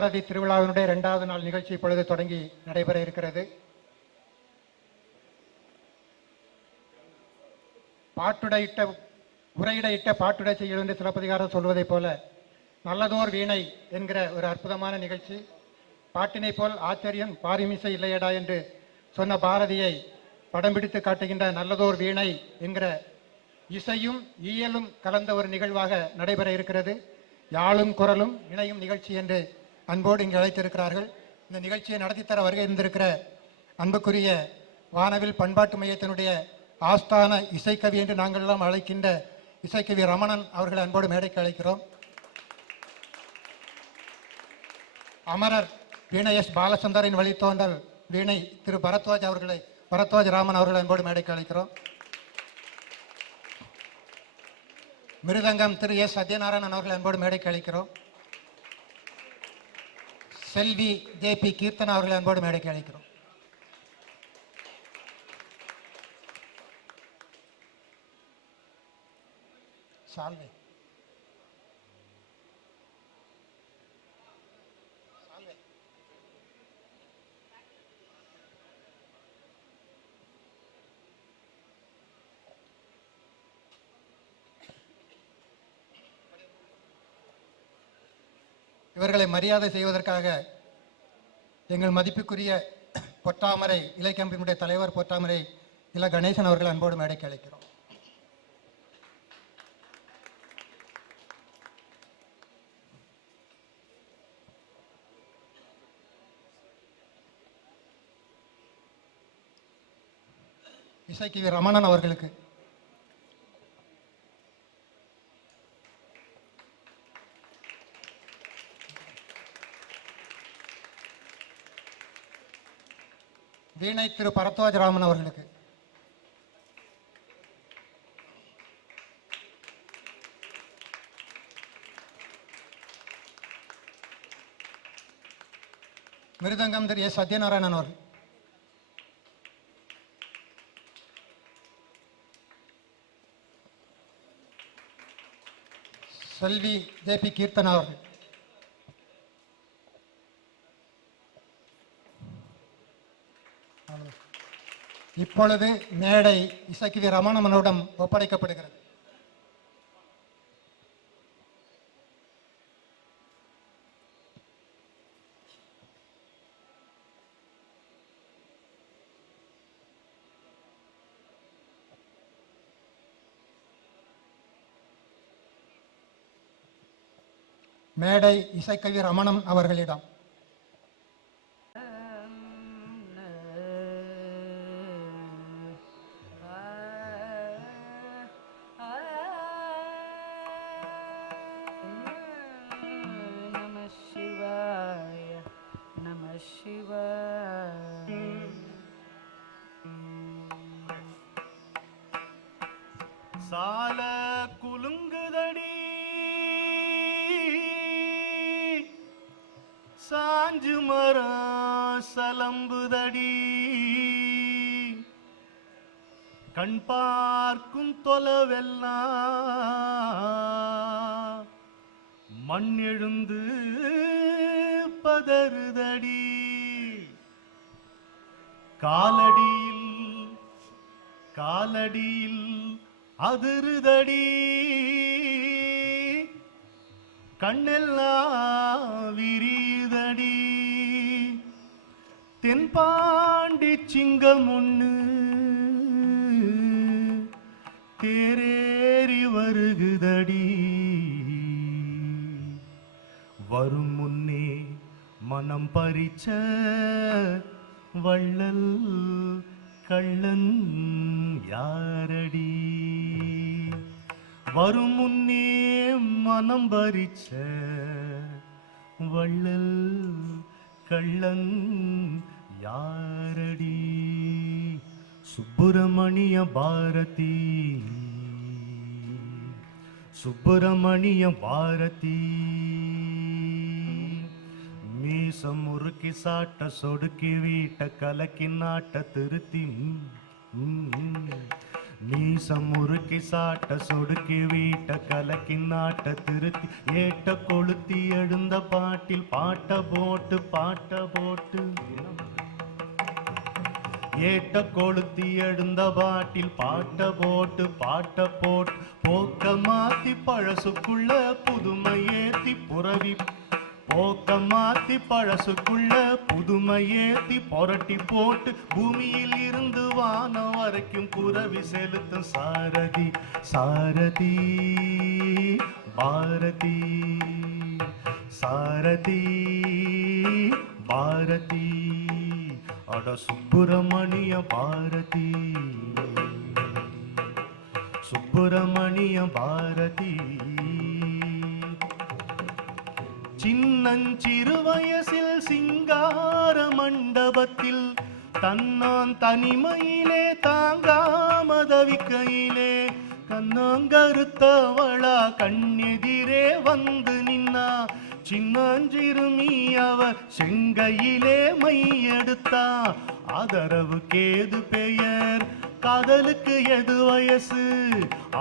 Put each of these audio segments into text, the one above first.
பாரதி திருவிழாவினுடைய 2வது நாள் நிகழ்ச்சி இப்பொழுது தொடங்கி நடைபெற இருக்கிறது. உரையிடையிட்ட பாட்டுடை செய்யுள் என்று சிலப்பதிகாரம் சொல்வதைப் போல நல்லதோர் வீணை என்கிற ஒரு அற்புதமான நிகழ்ச்சி. பாட்டினை போல் ஆச்சரியம் பாரிமிசை இல்லையடா என்று சொன்ன பாரதியை படம் பிடித்து காட்டுகின்ற நல்லதோர் வீணை என்கிற இசையும் இயலும் கலந்த ஒரு நிகழ்வாக நடைபெற இருக்கிறது. யாழும் குரலும் இணையும் நிகழ்ச்சி என்று அன்போடு இங்கு அழைத்திருக்கிறார்கள். இந்த நிகழ்ச்சியை நடத்தித்தர வருகை இருந்திருக்கிற அன்புக்குரிய வானவில் பண்பாட்டு மையத்தினுடைய ஆஸ்தான இசைக்கவி என்று நாங்கள் எல்லாம் அழைக்கின்ற இசைக்கவி ரமணன் அவர்களை அன்போடு மேடைக்கு அழைக்கிறோம். அமரர் வீணை எஸ் பாலச்சந்தரின் வழித்தோன்றல் வீணை திரு பரத்வாஜ் ராமன் அவர்களை அன்போடு மேடைக்கு அழைக்கிறோம். மிருதங்கம் திரு எஸ் சத்யநாராயணன் அவர்கள் அன்போடு மேடைக்கு அழைக்கிறோம். செல்வி ஜே.பி. கீர்த்தனா அவர்கள் அன்போடு மேடைக்கு அழைக்கிறோம். சால்வை இவர்களை மரியாதை செய்வதற்காக எங்கள் மதிப்புக்குரிய பொற்றாமரை இலக்கியமைப்பினுடைய தலைவர் பொற்றாமரை இல கணேசன் அவர்கள் அன்போடு மேடைக்கு அழைக்கிறோம். இசைக்கு ரமணன் அவர்களுக்கு வீணை திரு பரத்வாஜ் ராமன் அவர்களுக்கு மிருதங்கம் திரு எஸ் சத்யநாராயணன் அவர்கள் செல்வி ஜே.பி. கீர்த்தனா அவர்கள் இப்பொழுது மேடை இசைக்கு ரமணனிடம் ஒப்படைக்கப்படுகிறது. மேடை இசைக்கவி ரமணன் அவர்களிடம். சால குலுங்குதடி சாஞ்சு மரம் சலம்புதடி கண் பார்க்கும் தொலைவெல்லாம் மண் எழுந்து பதறுதடி காலடியில் அதிருதடி கண்ணெல்லாம் விரியுதடி தென்பாண்டி சிங்கம் ஒண்ணு தேரேறி வருகுதடி வரும் முன்னே மனம் பறிச்ச வள்ளல் கள்ளன் யாரடி வரும் முன்னே மனம் பறிச்ச வள்ளல் கள்ளன் யாரடி சுப்பிரமணிய பாரதி மீசம் முறுக்கி சாட்ட சொடுக்கி வீட்ட கலக்கி நாட்ட திருத்தி மீசம் முறுக்கி சாட்ட சொடுக்கி வீட்ட கலக்கி நாட்ட திருத்தி ஏட்ட கொளுத்தி எழுந்த பாட்டில் பாட்ட போட்டு ஏட்ட கொளுத்தி எழுந்த பாட்டில் பாட்ட போட்டு போக்க மாத்தி பழசுக்குள்ள புதுமை ஏத்தி புறவி போக்க மாத்தி பழசுக்குள்ள புதுமை ஏத்தி புரட்டி போட்டு பூமியில் இருந்து வானம் வரைக்கும் புறவி செலுத்தும் சாரதி சாரதி பாரதி சாரதி பாரதி அட சுப்பிரமணிய பாரதி சுப்பிரமணிய பாரதி சின்னஞ்சிறு வயசில் சிங்கார மண்டபத்தில் தன்னான் தனிமையிலே தாங்காமதவிக்கையிலே கண்ணாங்கருத்தவளா கண்ணெதிரே வந்து நின்னா சின்னஞ்சிறுமி அவ செங்கையிலே மையெடுத்தா ஆதரவுக்கு ஏது பெயர் காதலுக்கு எது வயசு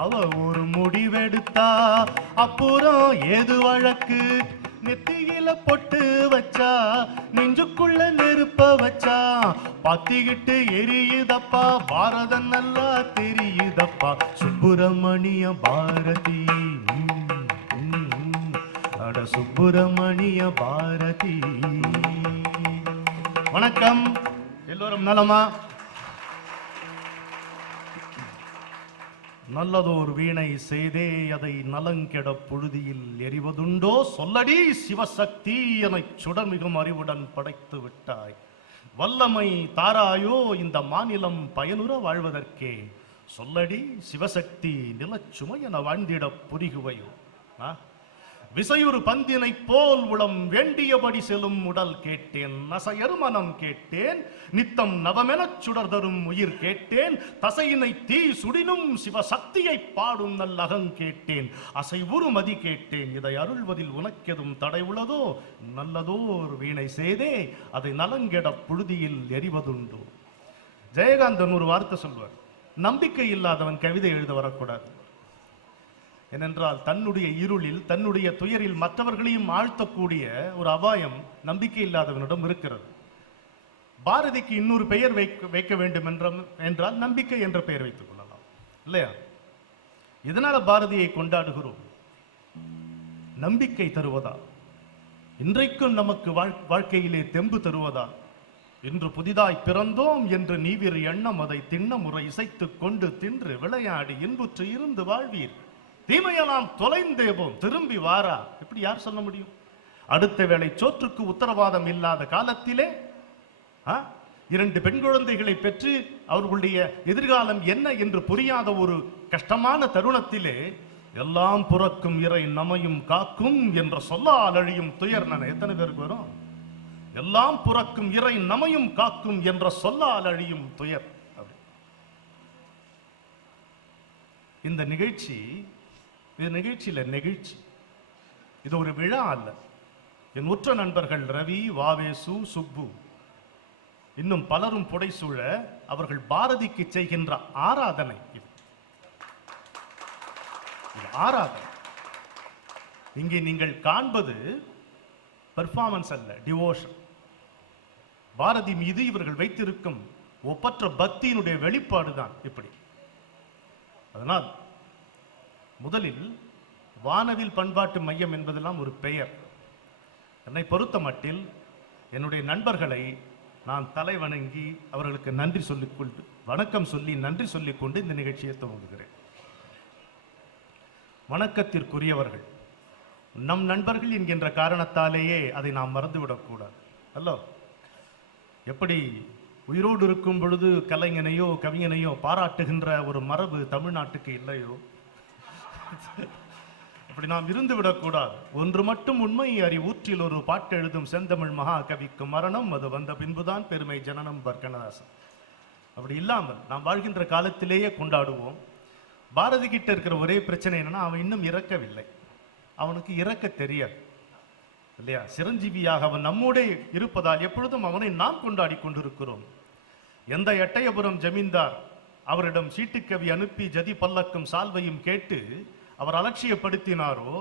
அவ ஒரு முடிவெடுத்தா அப்புறம் ஏது வழக்கு நெத்தியில பொட்டு வச்சா நெஞ்சுக்குள்ள நெருப்ப வச்சா பத்திக்கிட்டு எரியுதப்பா பாரதம் நல்லா தெரியுதப்பா சுப்பிரமணிய பாரதி அட சுப்பிரமணிய பாரதி. வணக்கம், எல்லோரும் நலமா? நல்லதோர் வீணை செய்தே அதை நலங்கெட புழுதியில் எறிவதுண்டோ சொல்லடி சிவசக்தி எனச் சுடமிகும் அறிவுடன் படைத்து விட்டாய். வல்லமை தாராயோ இந்த மாநிலம் பயனுற வாழ்வதற்கே. சொல்லடி சிவசக்தி நிலச்சுமை என வாழ்ந்திட புரிகுவையோ. விசையுறு பந்தினை போல் உளம் வேண்டியபடி செல்லும் உடல் கேட்டேன், நசையறு மனம் கேட்டேன், நித்தம் நவமெனச் சுடர் தரும் உயிர் கேட்டேன், தசையினை தீ சுடினும் சிவசக்தியை பாடும் நல்லகம் கேட்டேன், அசைவுறு மதி கேட்டேன், இதை அருள்வதில் உனக்கெதும் தடை உள்ளதோ? நல்லதோர் வீணை செய்தே அதை நலங்கெட புழுதியில் எறிவதுண்டோ. ஜெயகாந்தன் ஒரு வார்த்தை சொல்வார், நம்பிக்கை இல்லாதவன் கவிதை எழுத வரக்கூடாது. ஏனென்றால் தன்னுடைய இருளில் தன்னுடைய துயரில் மற்றவர்களையும் ஆழ்த்தக்கூடிய ஒரு அபாயம் நம்பிக்கை இல்லாதவனிடம் இருக்கிறது. பாரதிக்கு இன்னொரு பெயர் வைக்க வேண்டும் என்றால் நம்பிக்கை என்ற பெயர் வைத்துக் கொள்ளலாம் இல்லையா? இதனால பாரதியை கொண்டாடுகிறோம். நம்பிக்கை தருவதா, இன்றைக்கும் நமக்கு வாழ்க்கையிலே தெம்பு தருவதா, இன்று புதிதாய் பிறந்தோம் என்று நீவிர் எண்ணம் அதை திண்ண முறை இசைத்துக் கொண்டு தின்று விளையாடி இன்புற்று இருந்து வாழ்வீர், தீமையெல்லாம் தொலைந்தேவோம் திரும்பி வாரா. இப்படி யார் சொல்ல முடியும்? அடுத்த வேளை சோற்றுக்கு உத்தரவாதம் இல்லாத காலத்திலே 2 பெண் குழந்தைகளை பெற்று அவர்களுடைய எதிர்காலம் என்ன என்று புரியாத ஒரு கஷ்டமான தருணத்திலே எல்லாம் புறக்கும் இறை நமையும் காக்கும் என்ற சொல்லால் அழியும் துயர். நான் எத்தனை பேருக்கு வரும்? எல்லாம் புறக்கும் இறை நமையும் காக்கும் என்ற சொல்லால் அழியும் துயர். இந்த நிகழ்ச்சியில நெகிழ்ச்சி, இது ஒரு விழா அல்ல. என் உற்ற நண்பர்கள் ரவி, வாவேசு, சுப்பு இன்னும் பலரும் புடைசூழ அவர்கள் பாரதிக்கு செய்கின்ற ஆராதனை. ஆராதனை. இங்கே நீங்கள் காண்பது பெர்ஃபார்மன்ஸ் அல்ல, டிவோஷன். பாரதி மீது இவர்கள் வைத்திருக்கும் ஒப்பற்ற பக்தியினுடைய வெளிப்பாடுதான் இப்படி. அதனால் முதலில் வானவில் பண்பாட்டு மையம் என்பதெல்லாம் ஒரு பெயர். என்னை பொறுத்த மட்டில் என்னுடைய நண்பர்களை நான் தலை வணங்கி அவர்களுக்கு நன்றி சொல்லிக்கொண்டு வணக்கம் சொல்லி நன்றி சொல்லிக்கொண்டு இந்த நிகழ்ச்சியை துவங்குகிறேன். வணக்கத்திற்குரியவர்கள் நம் நண்பர்கள் என்கின்ற காரணத்தாலேயே அதை நாம் மறந்துவிடக்கூடாது அல்லோ. எப்படி உயிரோடு இருக்கும் பொழுது கலைஞனையோ கவிஞனையோ பாராட்டுகின்ற ஒரு மரபு தமிழ்நாட்டுக்கு இல்லையோ, அப்படி நாம் இருந்து விடக்கூடாது. ஒன்று மட்டும் உண்மை அறி ஊற்றில் ஒரு பாட்டு எழுதும் செந்தமிழ் மகாகவிக்கு மரணம் அது வந்த பின்புதான் பெருமை ஜனனம் கண்ணதாசன். அப்படி இல்லாமல் நாம் வாழ்கின்ற காலத்திலேயே கொண்டாடுவோம். பாரதி கிட்ட இருக்கிற ஒரே பிரச்சனை என்னன்னா, அவன் இன்னும் இறக்கவில்லை, அவனுக்கு இறக்க தெரியாது இல்லையா? சிரஞ்சீவியாக அவன் நம்மோடே இருப்பதால் எப்பொழுதும் அவனை நாம் கொண்டாடி கொண்டிருக்கிறோம். எந்த எட்டயபுரம் ஜமீன்தார் அவரிடம் சீட்டுக்கவி அனுப்பி ஜதி பல்லக்கும் சால்வையும் கேட்டு அவர் அலட்சியப்படுத்தினாரோ,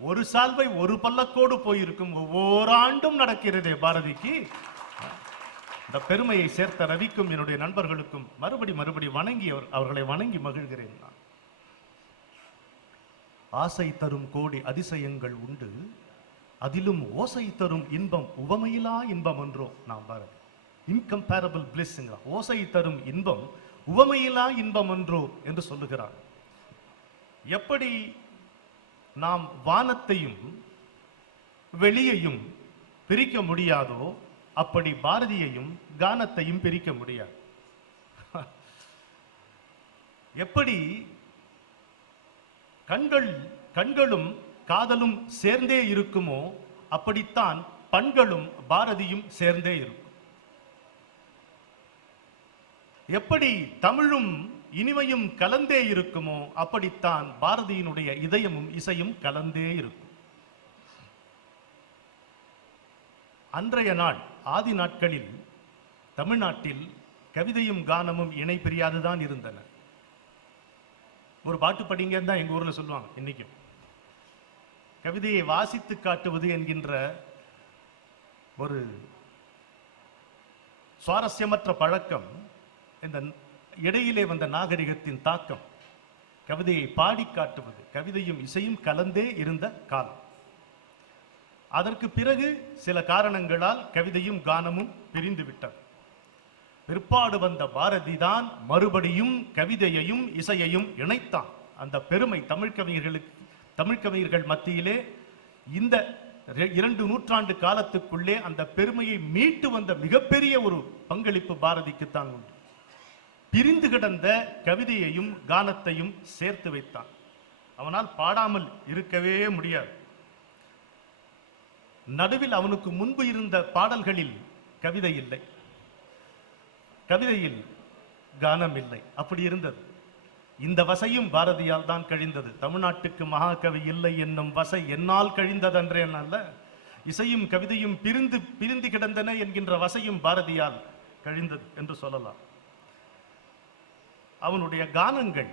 ஒரு சால்வை ஒரு பல்லக்கோடு போயிருக்கும். ஒவ்வொரு ஆண்டும் நடக்கிறதே பாரதிக்கு. இந்த பெருமையை சேர்த்த ரவிக்கும் என்னுடைய நண்பர்களுக்கும் மறுபடி வணங்கி அவர்களை வணங்கி மகிழ்கிறேன். நான் ஆசை தரும் கோடி அதிசயங்கள் உண்டு, அதிலும் ஓசை தரும் இன்பம் உவமையிலா இன்பம் என்றோ. நாம் பாரதி இன்கம்பேரபிள் பிளிஸ், ஓசை தரும் இன்பம் உவமையிலா இன்பம் என்றோ என்று சொல்லுகிறார். எப்படி நாம் வானத்தையும் வெளியையும் பிரிக்க முடியாதோ, அப்படி பாரதியையும் கானத்தையும் பிரிக்க முடியாது. எப்படி கண்களும் காதலும் சேர்ந்தே இருக்குமோ, அப்படித்தான் பண்களும் பாரதியும் சேர்ந்தே இருக்கும். எப்படி தமிழும் இனிமையும் கலந்தே இருக்குமோ, அப்படித்தான் பாரதியினுடைய இதயமும் இசையும் கலந்தே இருக்கும். அன்றைய நாள் ஆதி நாட்களில் தமிழ்நாட்டில் கவிதையும் கானமும் இணை பிரியாதுதான் இருந்தன. ஒரு பாட்டு படிங்கன்னு தான் எங்க ஊர்ல சொல்லுவாங்க. இன்னைக்கும் கவிதையை வாசித்து காட்டுவது என்கின்ற ஒரு சுவாரஸ்யமற்ற பழக்கம் இந்த இடையிலே வந்த நாகரிகத்தின் தாக்கம். கவிதையை பாடி காட்டுவது, கவிதையும் இசையும் கலந்தே இருந்த காலம். அதற்கு பிறகு சில காரணங்களால் கவிதையும் கானமும் பிரிந்து விட்டது. பிற்பாடு வந்த பாரதி தான் மறுபடியும் கவிதையையும் இசையையும் இணைத்தான். அந்த பெருமை தமிழ் கவிஞர்கள் மத்தியிலே இந்த 2 நூற்றாண்டு காலத்துக்குள்ளே அந்த பெருமையை மீட்டு வந்த மிகப்பெரிய ஒரு பங்களிப்பு பாரதிக்குத்தான் உண்டு. பிரிந்து கிடந்த கவிதையையும் கானத்தையும் சேர்த்து வைத்தான். அவனால் பாடாமல் இருக்கவே முடியாது. நடுவில் அவனுக்கு முன்பு இருந்த பாடல்களில் கவிதை இல்லை, கவிதையில் கானம் இல்லை. அப்படி இருந்தது. இந்த வசையும் பாரதியால் தான் கழிந்தது. தமிழ்நாட்டுக்கு மகாகவி இல்லை என்னும் வசை என்னால் கழிந்ததன்றே அல்ல, இசையும் கவிதையும் பிரிந்து கிடந்தன என்கின்ற வசையும் பாரதியால் கழிந்தது என்று சொல்லலாம். அவனுடைய கானங்கள்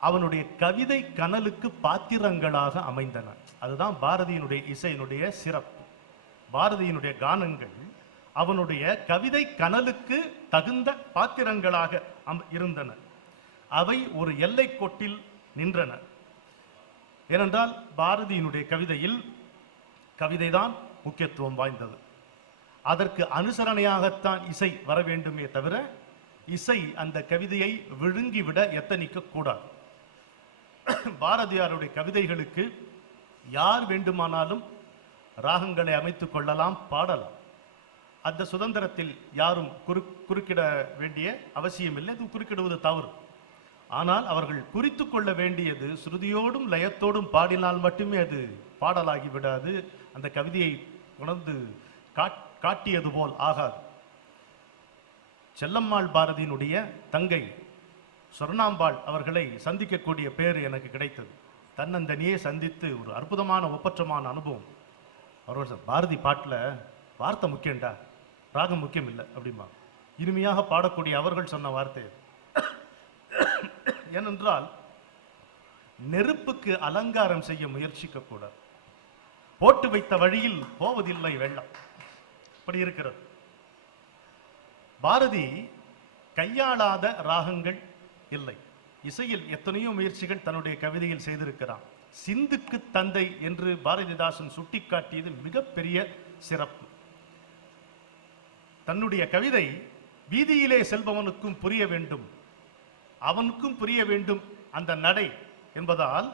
அவனுடைய கவிதை கனலுக்கு பாத்திரங்களாக அமைந்தன. அதுதான் பாரதியினுடைய இசையினுடைய சிறப்பு. பாரதியினுடைய கானங்கள் அவனுடைய கவிதை கனலுக்கு தகுந்த பாத்திரங்களாக இருந்தன. அவை ஒரு எல்லை கோட்டில் நின்றன. ஏனென்றால் பாரதியினுடைய கவிதையில் கவிதைதான் முக்கியத்துவம் வாய்ந்தது. அதற்கு அனுசரணையாகத்தான் இசை வர வேண்டுமே தவிர இசை அந்த கவிதையை விழுங்கிவிட எத்தனிக்க கூடாது. பாரதியாருடைய கவிதைகளுக்கு யார் வேண்டுமானாலும் ராகங்களை அமைத்துக் கொள்ளலாம், பாடலாம். அந்த சுதந்திரத்தில் யாரும் குறுக்கிட வேண்டிய அவசியம் இல்லை. அது குறுக்கிடுவது தவறு. ஆனால் அவர்கள் குறித்து கொள்ள வேண்டியது ஸ்ருதியோடும் லயத்தோடும் பாடினால் மட்டுமே அது பாடலாகி விடாது. அந்த கவிதையை உணர்ந்து காட்டியது போல் ஆகாது. செல்லம்மாள் பாரதியினுடைய தங்கை சொர்ணாம்பாள் அவர்களை சந்திக்கக்கூடிய பேர் எனக்கு கிடைத்தது. தன்னந்தனியே சந்தித்து ஒரு அற்புதமான ஒப்பற்றமான அனுபவம். அவர்கள் பாரதி பாட்டில் வார்த்தை முக்கியண்டா, ராகம் முக்கியம் இல்லை அப்படிமா. இனிமையாக பாடக்கூடிய அவர்கள் சொன்ன வார்த்தை. ஏனென்றால் நெருப்புக்கு அலங்காரம் செய்ய முயற்சிக்க கூடாது. போட்டு வைத்த வழியில் போவதில்லை வெள்ளம். அப்படி இருக்கிறது. பாரதி கையாளாத ராகங்கள் இல்லை. இசையில் எத்தனையோ முயற்சிகள் தன்னுடைய கவிதையில் செய்திருக்கிறான். சிந்துக்கு தந்தை என்று பாரதிதாசன் சுட்டிக்காட்டியது மிகப்பெரிய சிறப்பு. தன்னுடைய கவிதை வீதியிலே செல்பவனுக்கும் புரிய வேண்டும், அவனுக்கும் புரிய வேண்டும் அந்த நடை என்பதால்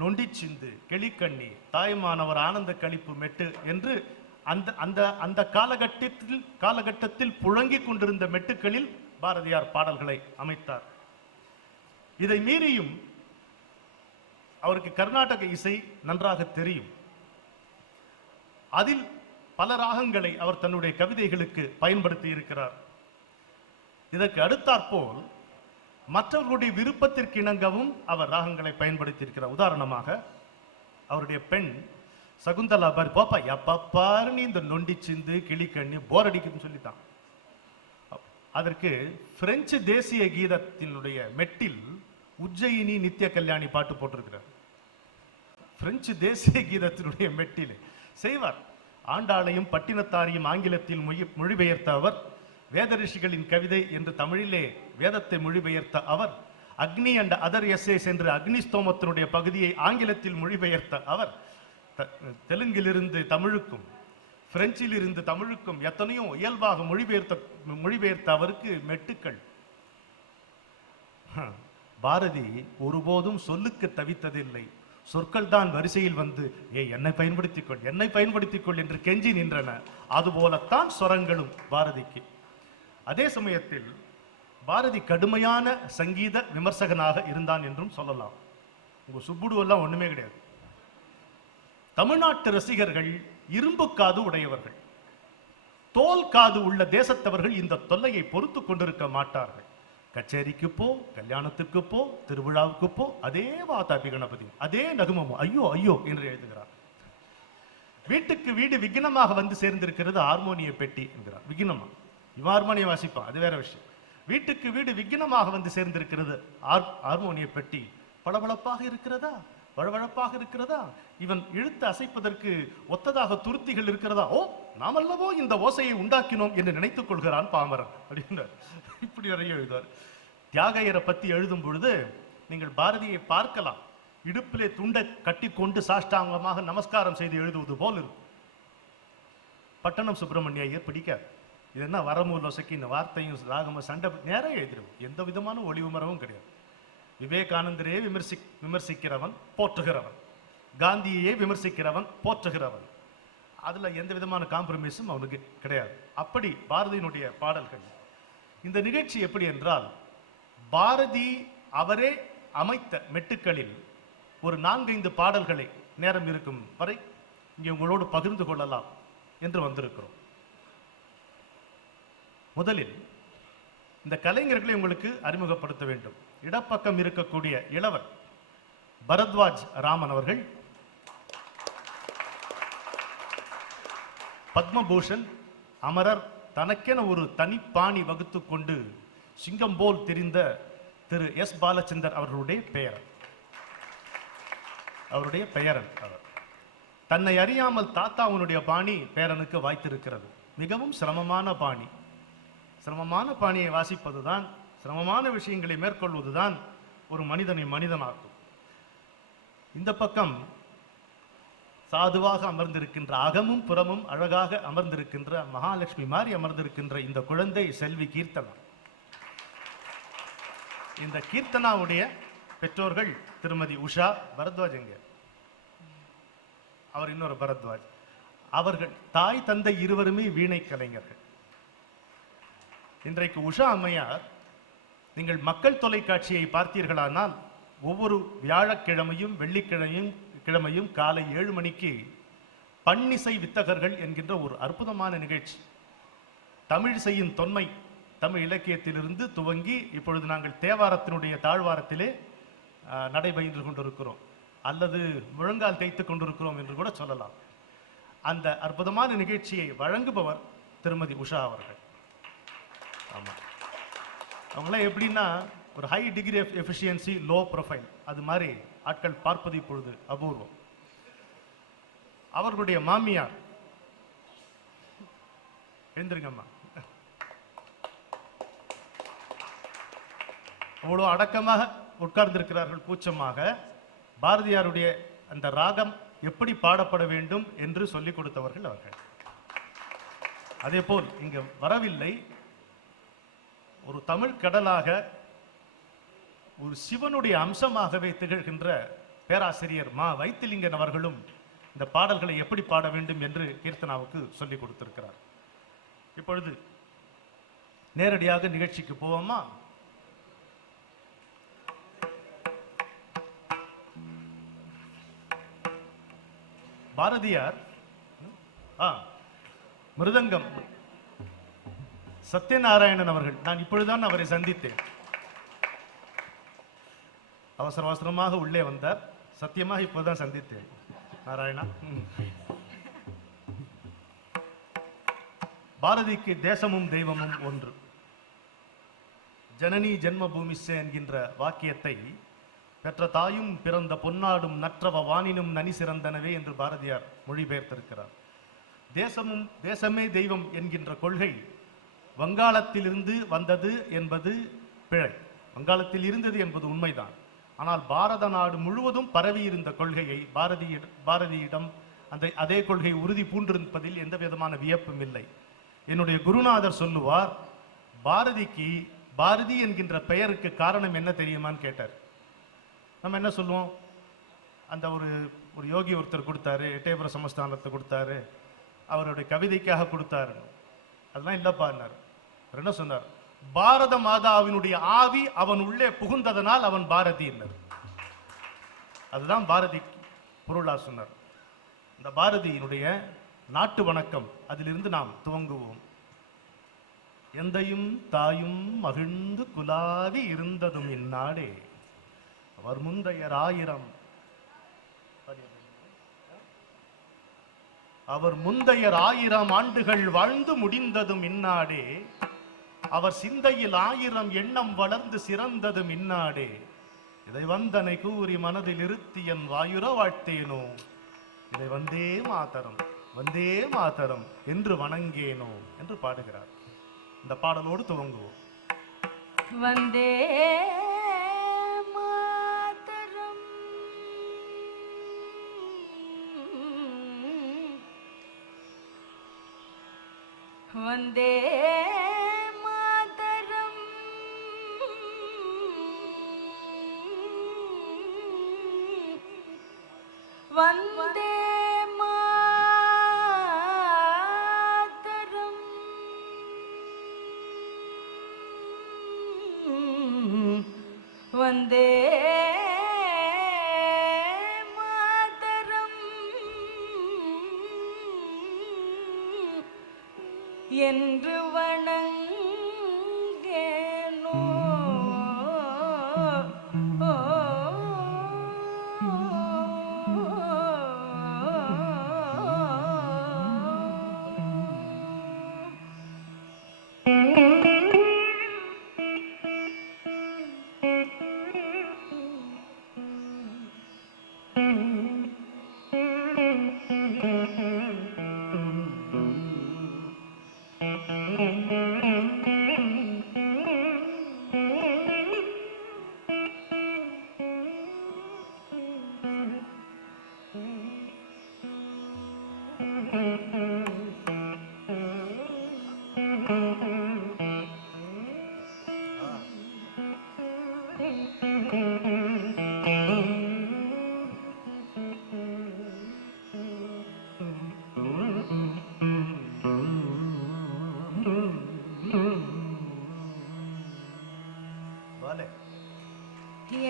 நொண்டி சிந்து, கிளிக்கண்ணி, தாய்மானவர் ஆனந்த களிப்பு மெட்டு என்று அந்த காலகட்டத்தில் புழங்கிக் கொண்டிருந்த மெட்டுக்களில் பாரதியார் பாடல்களை அமைத்தார். இதை மீறியும் அவருக்கு கர்நாடக இசை நன்றாக தெரியும். அதில் பல ராகங்களை அவர் தன்னுடைய கவிதைகளுக்கு பயன்படுத்தி இருக்கிறார். இதற்கு அடுத்தாற்போல் மற்றவர்களுடைய விருப்பத்திற்கு இணங்கவும் அவர் ராகங்களை பயன்படுத்தி இருக்கிறார். உதாரணமாக அவருடைய பெண் சகுந்தலா பாரு போப்பா எப்பப்பாரு நீ இந்த நொண்டி சிந்து கிளிக்கண்ணி போர் அடிக்குதுன்னு சொல்லித்தான். அதற்கு பிரெஞ்சு தேசிய கீதத்தினுடைய மெட்டில் உஜ்ஜயினி நித்திய கல்யாணி பாட்டு போட்டிருக்கிறார். பிரெஞ்சு தேசிய கீதத்தினுடைய மெட்டில் செய்வார். ஆண்டாளையும் பட்டினத்தாரையும் ஆங்கிலத்தில் மொழிபெயர்த்த அவர், வேத ரிஷிகளின் கவிதை என்று தமிழிலே வேதத்தை மொழிபெயர்த்த அவர், அக்னி அண்ட் அதர் எஸ்ஏஸ் என்று அக்னிஸ்தோமத்தினுடைய பகுதியை ஆங்கிலத்தில் மொழிபெயர்த்த அவர், தெலுங்கிலிருந்து தமிழுக்கும் பிரெஞ்சில் இருந்து தமிழுக்கும் எத்தனையோ இயல்பாக மொழிபெயர்த்த அவருக்கு மெட்டுக்கள். பாரதி ஒருபோதும் சொல்லுக்கு தவித்ததில்லை. சொற்கள் தான் வரிசையில் வந்து என்னை பயன்படுத்திக் கொள் என்று கெஞ்சி நின்றன. அதுபோலத்தான் ஸ்வரங்களும் பாரதிக்கு. அதே சமயத்தில் பாரதி கடுமையான சங்கீத விமர்சகனாக இருந்தான் என்றும் சொல்லலாம். உங்க சுப்புடுவெல்லாம் ஒண்ணுமே கிடையாது. தமிழ்நாட்டு ரசிகர்கள் இரும்பு காது உடையவர்கள். தோல் காது உள்ள தேசத்தவர்கள் இந்த தொல்லையை பொறுத்து கொண்டிருக்க மாட்டார்கள். கச்சேரிக்கு போ, கல்யாணத்துக்கு போ, திருவிழாவுக்கு போ, அதே வாதாபி கணபதி, அதே நகுமமோ, ஐயோ ஐயோ என்று எழுதுகிறார். வீட்டுக்கு வீடு விக்னமாக வந்து சேர்ந்திருக்கிறது ஹார்மோனிய பெட்டி என்கிறார். விக்னமா? இவன் ஹார்மோனியம் வாசிப்பான், அது வேற விஷயம். வீட்டுக்கு வீடு விக்னமாக வந்து சேர்ந்திருக்கிறது ஹார்மோனிய பெட்டி. பளபளப்பாக இருக்கிறதா, வழவழப்பாக இருக்கிறதா, இவன் இழுத்து அசைப்பதற்கு ஒத்ததாக துருத்திகள் இருக்கிறதா, ஓ நாமல்லவோ இந்த ஓசையை உண்டாக்கினோம் என்று நினைத்துக் கொள்கிறான் பாமரன் அப்படின்றார். இப்படி வரைய எழுதுவார். தியாகையரை பத்தி எழுதும் பொழுது நீங்கள் பாரதியை பார்க்கலாம். இடுப்பிலே துண்டை கட்டி கொண்டு சாஷ்டாங்கமாக நமஸ்காரம் செய்து எழுதுவது போல் இருக்கும். பட்டணம் சுப்பிரமணிய ஐயர் பிடிக்காது. இது என்ன வரமூர் லொசக்கி, இந்த வார்த்தையும் ராகம சண்டை நேரம் எழுதிடும். எந்த விதமான ஒளிவு மரமும் கிடையாது. விவேகானந்தரே விமர்சிக்கிறவன் போற்றுகிறவன், காந்தியையே விமர்சிக்கிறவன் போற்றுகிறவன். அதுல எந்த விதமான காம்ப்ரமைஸும் அவனுக்கு கிடையாது. அப்படி பாரதியினுடைய பாடல்கள். இந்த நிகழ்ச்சி எப்படி என்றால், பாரதி அவரே அமைத்த மெட்டுக்களில் ஒரு 4-5 பாடல்களை நேரம் இருக்கும் வரை இங்கே உங்களோடு பகிர்ந்து கொள்ளலாம் என்று வந்திருக்கிறோம். முதலில் இந்த கலைஞர்களை உங்களுக்கு அறிமுகப்படுத்த வேண்டும். இடப்பக்கம் இருக்கக்கூடிய இளவர் பரத்வாஜ் ராமன் அவர்கள், பத்மபூஷன் அமரர், தனக்கென ஒரு தனிப்பாணி வகுத்து கொண்டு சிங்கம் போல் தெரிந்த திரு எஸ் பாலச்சந்தர் அவர்களுடைய பெயரன் அவர். தன்னை அறியாமல் தாத்தாவுடைய பாணி பேரனுக்கு வாய்த்திருக்கிறது. மிகவும் சிரமமான பாணி. சிரமமான பாணியை வாசிப்பதுதான், சிரமமான விஷயங்களை மேற்கொள்வதுதான் ஒரு மனிதனை மனிதனாக்கும். இந்த பக்கம் சாதுவாக அமர்ந்திருக்கின்ற, அகமும் புறமும் அழகாக அமர்ந்திருக்கின்ற, மகாலட்சுமி மாதிரி அமர்ந்திருக்கின்ற இந்த குழந்தை செல்வி கீர்த்தனா. இந்த கீர்த்தனாவுடைய பெற்றோர்கள் திருமதி உஷா. பரத்வாஜ் எங்க? அவர் இன்னொரு பரத்வாஜ். அவர்கள் தாய் தந்தை இருவருமே வீணை கலைஞர்கள். இன்றைக்கு உஷா அம்மையார், நீங்கள் மக்கள் தொலைக்காட்சியை பார்த்தீர்களானால் ஒவ்வொரு வியாழக்கிழமையும் வெள்ளிக்கிழமையும் காலை 7 மணிக்கு பன்னிசை வித்தகர்கள் என்கின்ற ஒரு அற்புதமான நிகழ்ச்சி. தமிழிசையின் தொன்மை, தமிழ் இலக்கியத்திலிருந்து துவங்கி இப்பொழுது நாங்கள் தேவாரத்தினுடைய தாழ்வாரத்திலே நடைபெற்று கொண்டிருக்கிறோம், அல்லது முழங்கால் தேய்த்து கொண்டிருக்கிறோம் என்று கூட சொல்லலாம். அந்த அற்புதமான நிகழ்ச்சியை வழங்குபவர் திருமதி உஷா அவர்கள். ஆமா, அவங்களாம் எப்படின்னா ஒரு high degree of efficiency, low profile, அது மாதிரி ஆட்கள் பார்ப்பது இப்பொழுது அபூர்வம். அவர்களுடைய மாமியார், எழுந்திருங்கம்மா, அவ்வளோ அடக்கமாக உட்கார்ந்திருக்கிறார்கள், கூச்சமாக. பாரதியாருடைய அந்த ராகம் எப்படி பாடப்பட வேண்டும் என்று சொல்லிக் கொடுத்தவர்கள் அவர்கள். அதே போல் இங்கு வரவில்லை, ஒரு தமிழ் கடலாக, ஒரு சிவனுடைய அம்சமாகவே திகழ்கின்ற பேராசிரியர் மா வைத்திலிங்கன் அவர்களும் இந்த பாடல்களை எப்படி பாட வேண்டும் என்று கீர்த்தனாவுக்கு சொல்லிக் கொடுத்திருக்கிறார். இப்பொழுது நேரடியாக நிகழ்ச்சிக்கு போவோமா? பாரதியார் மிருதங்கம் சத்யநாராயணன் அவர்கள். நான் இப்பொழுதுதான் அவரை சந்தித்தேன். அவசர அவசரமாக உள்ளே வந்தார். சத்தியமாக இப்போதான் சந்தித்தேன். நாராயணா, பாரதிக்கு தேசமும் தெய்வமும் ஒன்று. ஜனனி ஜென்மபூமிஸ்ஸ என்கின்ற வாக்கியத்தை பெற்ற தாயும் பிறந்த பொன்னாடும் நற்றவ வானினும் நனி சிறந்தனவே என்று பாரதியார் மொழிபெயர்த்திருக்கிறார். தேசமே தெய்வம் என்கின்ற கொள்கை வங்காளத்திலிருந்து வந்தது என்பது பிழை. வங்காளத்தில் இருந்தது என்பது உண்மைதான். ஆனால் பாரத நாடு முழுவதும் பரவி இருந்த கொள்கையை பாரதியிடம் அதே கொள்கை உறுதி பூண்டிருப்பதில் எந்த விதமான வியப்பும் இல்லை. என்னுடைய குருநாதர் சொல்லுவார், பாரதி என்கின்ற பெயருக்கு காரணம் என்ன தெரியுமான்னு கேட்டார். நம்ம என்ன சொல்லுவோம், அந்த ஒரு யோகி ஒருத்தர் கொடுத்தாரு, எட்டயபுர சமஸ்தானத்தை கொடுத்தாரு, அவருடைய கவிதைக்காக கொடுத்தாரு. அதெல்லாம் இல்லப்பான்னார். அவர் என்ன சொன்னார், பாரத மாதாவினுடைய ஆவி அவன் உள்ளே புகுந்ததனால் அவன் பாரதி என்றார். அதுதான் பாரதி பொருளா சொன்னார். இந்த பாரதியினுடைய நாட்டு வணக்கம், அதிலிருந்து நாம் துவங்குவோம். எந்தையும் தாயும் மகிழ்ந்து குலாவி இருந்ததும் இந்நாடே, அவர் முந்தையர் ஆயிரம் ஆண்டுகள் வாழ்ந்து முடிந்ததும் இந்நாடே, அவர் சிந்தையில் 1000 எண்ணம் வளர்ந்து சிறந்ததும் இந்நாடே, இதை வந்தனை கூறி மனதில் இருத்தி என் வாயுர வாழ்த்தேனோ, இதை வந்தே மாதரம் என்று வணங்கேனோ என்று பாடுகிறார். இந்த பாடலோடு துவங்குவோம். வந்தே மாதரம் வந்தே மாதரம் வந்தே வந்தே மாதரம் என்று வணங்கேனோ,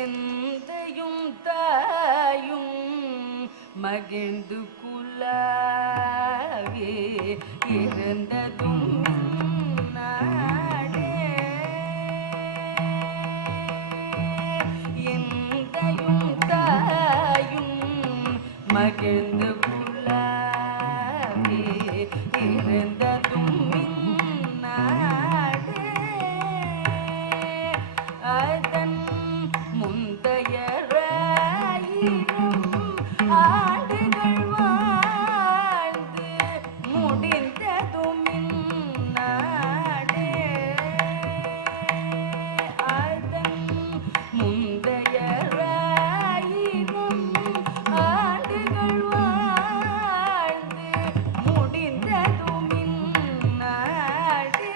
எந்தையும் தாயும் மகிழ்ந்து குலாவே இருந்ததும் நாடே, எந்தையும் தாயும் மகிழ்ந்து குலாவே இருந்ததும் நாடே, அதன் முந்தையராயிரம் ஆண்டுகள் வாழ்ந்து முடிந்ததும் இந்நாடே, அதன் முந்தையராயிரம் ஆண்டுகள் வாழ்ந்து முடிந்ததும் இந்நாடே,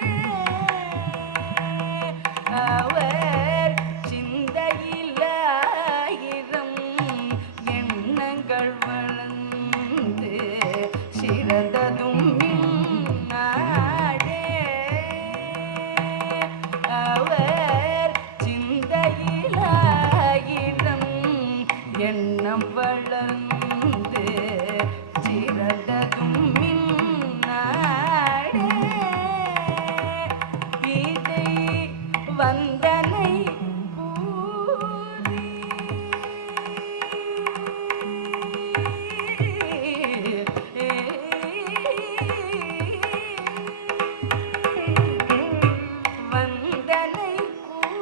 அவர் சிந்தையில் 1000 எண்ணங்கள் வளர்ந்து சிறந்ததும் இந்நாடே, அவர் சிந்தையில் 1000 எண்ணம் வளர்ந்து சிறந்ததும் இந்நாடே, இதை வந்தனை கூறி வந்தனை கூறி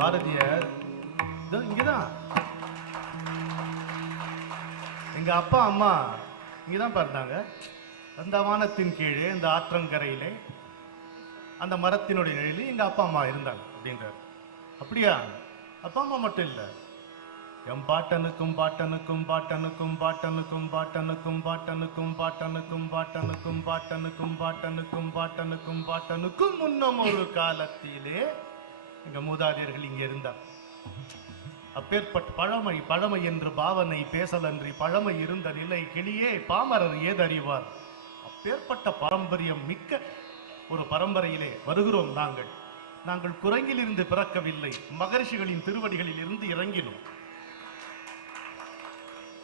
பாரதியார் இங்கதான், எங்க அப்பா அம்மா இங்கதான் பிறந்தாங்க. அந்த வானத்தின் கீழே, இந்த ஆற்றங்கரையிலே, அந்த மரத்தினுடைய நிழலில் எங்க அப்பா அம்மா இருந்தாங்க அப்படின்றார். அப்படியா? அப்பா அம்மா மட்டும் இல்லை, எம் பாட்டனுக்கும் பாட்டனுக்கும் பாட்டனுக்கும் பாட்டனுக்கும் பாட்டனுக்கும் பாட்டனுக்கும் பாட்டனுக்கும் பாட்டனுக்கும் பாட்டனுக்கும் பாட்டனுக்கும் பாட்டனுக்கும் பாட்டனுக்கும் முன்னம் ஒரு காலத்திலே எங்க மூதாதையர்கள் இங்கே இருந்தார். அப்பேற்பட்ட பழமை பழமை என்று பாவனை பேசலன்றி பழமை இருந்த நிலை கிளியே பாமரர் ஏதறிவார். அப்பேற்பட்ட பாரம்பரியம் மிக்க ஒரு பரம்பரையிலே வருகிறோம். நாங்கள் குரங்கிலிருந்து பிறக்கவில்லை, மகரிஷிகளின் திருவடிகளில் இருந்து இறங்கினோம்.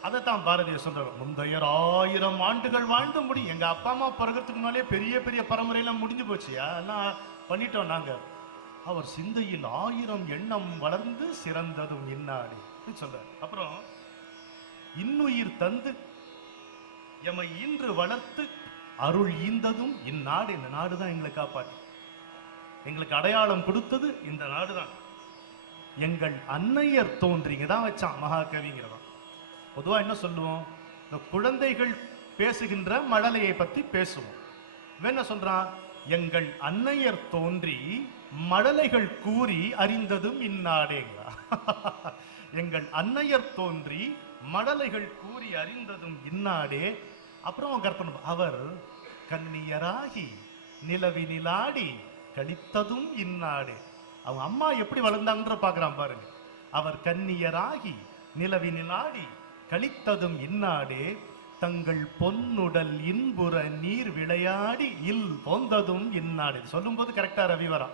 அதைத்தான் பாரதியார் சொல்றார். முந்தையர் 1000 ஆண்டுகள் வாழ்ந்து முடியும். எங்க அப்பா அம்மா பிறகுறதுக்கு முன்னாலே பெரிய பெரிய பரம்பரையெல்லாம் முடிஞ்சு போச்சியா, எல்லாம் பண்ணிட்டோம் நாங்க. அவர் சிந்தையில் 1000 எண்ணம் வளர்ந்து சிறந்ததும் இன்னாடி சொல்றார். அப்புறம் இன்னுயிர் தந்து எமை இன்று வளர்த்து அருள் ஈந்ததும் இந்நாடு. இந்த நாடு தான் எங்களை காப்பாற்றி எங்களுக்கு அடையாளம் கொடுத்தது இந்த நாடு தான். எங்கள் அன்னையர் தோன்றிங்க தான் வச்சான் மகாகவிங்கிறவன். பொதுவா என்ன சொல்லுவோம், இந்த குழந்தைகள் பேசுகின்ற மழலையை பத்தி பேசுவோம். என்ன சொல்றான், எங்கள் அன்னையர் தோன்றி மழலைகள் கூறி அறிந்ததும் இந்நாடேங்களா. எங்கள் அன்னையர் தோன்றி மழலைகள் கூறி அறிந்ததும் இந்நாடே. அப்புறம் கற்பனை, அவர் கன்னியராகி நிலவினிலாடி கழித்ததும் இந்நாடே. அவங்க அம்மா எப்படி வளர்ந்தாங்கன்ற பாக்குறான் பாருங்க. அவர் கன்னியராகி நிலவினிலாடி கழித்ததும் இந்நாடே. தங்கள் பொன்னுடல் இன்புற நீர் விளையாடி இல் போந்ததும் இந்நாடு. சொல்லும் போது கரெக்டா ரவி வரா.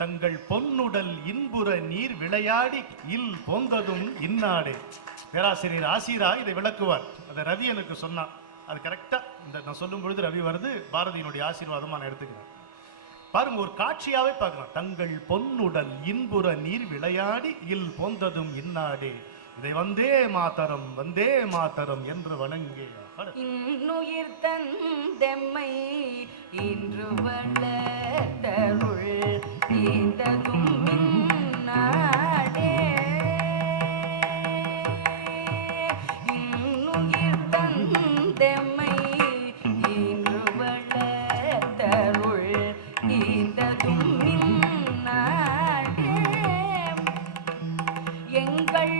தங்கள் பொன்னுடல் இன்புற நீர் விளையாடி இல் போந்ததும் இந்நாடு. பேராசிரியர் ஆசிரா இதை விளக்குவார். அதை ரவி எனக்கு சொன்னான். அது கரெக்டா இந்த நான் சொல்லும் பொழுது ரவி வருது. பாரதியினுடைய ஆசீர்வாதமா நான் எடுத்துக்கிறேன். பாருங்க, ஒரு காட்சியாவே பார்க்கலாம். தங்கள் பொன்னுடல் இன்புற நீர் விளையாடி இல் போந்ததும் இந்நாடு. இதை வந்தே மாதரம் என்று வணங்கே. இன்னுயிர் தந்தெம்மை இன்று வளர்த்தருள் ஈந்ததும் இந்நாடே. இன்னுயிர் தந்தெம்மை இன்று வளர்த்தருள் ஈந்ததும் இந்நாடே. எங்கள்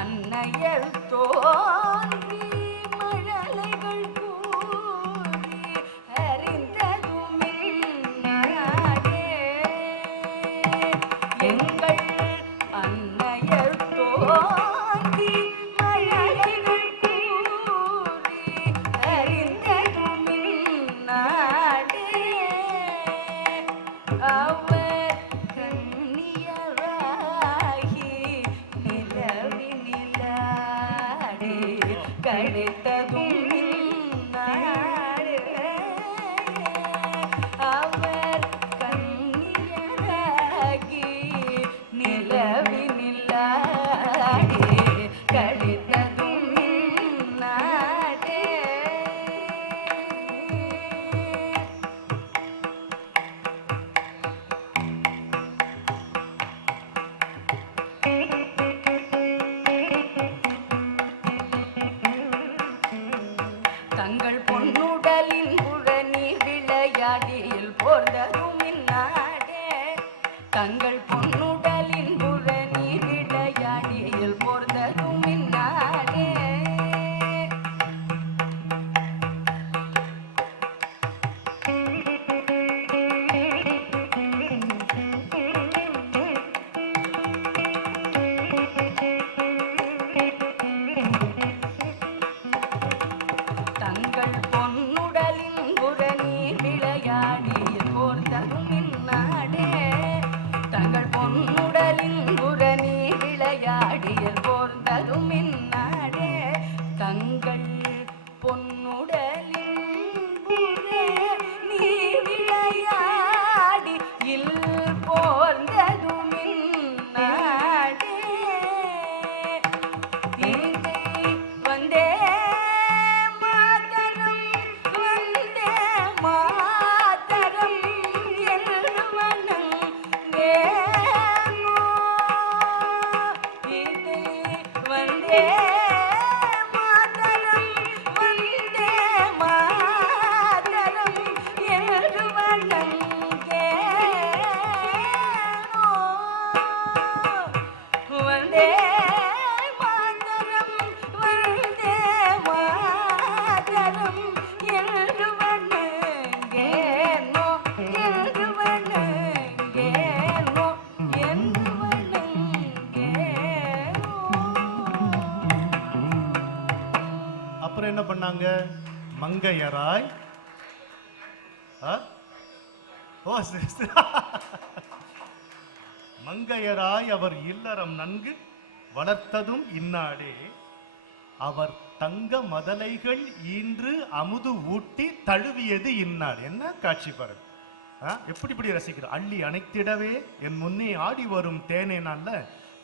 அன்னையர் தோன்றி மழலைகள் கூறி அறிந்ததும் இந்நாடே. எங்கள் அன்னையர் தோன்றி மழலைகள் கூறி அறிந்ததும் இந்நாடே. அவர் கன்னியராகி நிலவினிலாடி கழித்ததும் இந்நாடு. அவர் கன்னியராகி நிலவினிலாடி கழித்ததும் இந்நாடே. தங்கள் பொன்னுடலின் புழனி விளையாடியில் போர்ந்ததும் இந்நாடே. தங்கள் பொன்னுடலின் புழனி விளையாடியில் போர்ந்ததும் இந்நாடே. தங்கள் பொன்னுடலின் புரணி விளையாடியில் போர்ந்ததும் இந்நாடே. தங்கள் பொன்னுடலின் புரணி விளையாடியில் போர்ந்ததும் இந்நாடே. தங்கள் பொன்னுடலின் புரணி விளையாடி இல் போர்ந்ததும் இந்நாடே. இதை வந்தே மாதரம் வந்தே மாதரம் என்று வணங்கேனோ. சொன்னாங்க? மங்கையராய். ஓ மங்கையராய் அவர் இல்லறம் நன்கு வளர்த்ததும் இன்னாடே, அவர் தங்க மதலைகள் ஈன்று அமுது ஊட்டி தழுவியது இன்னாள். என்ன காட்சி பாருங்க. எப்படி இப்படி ரசிக்கிறார். அள்ளி அணைத்திடவே என் முன்னே ஆடி வரும் தேனே நல்ல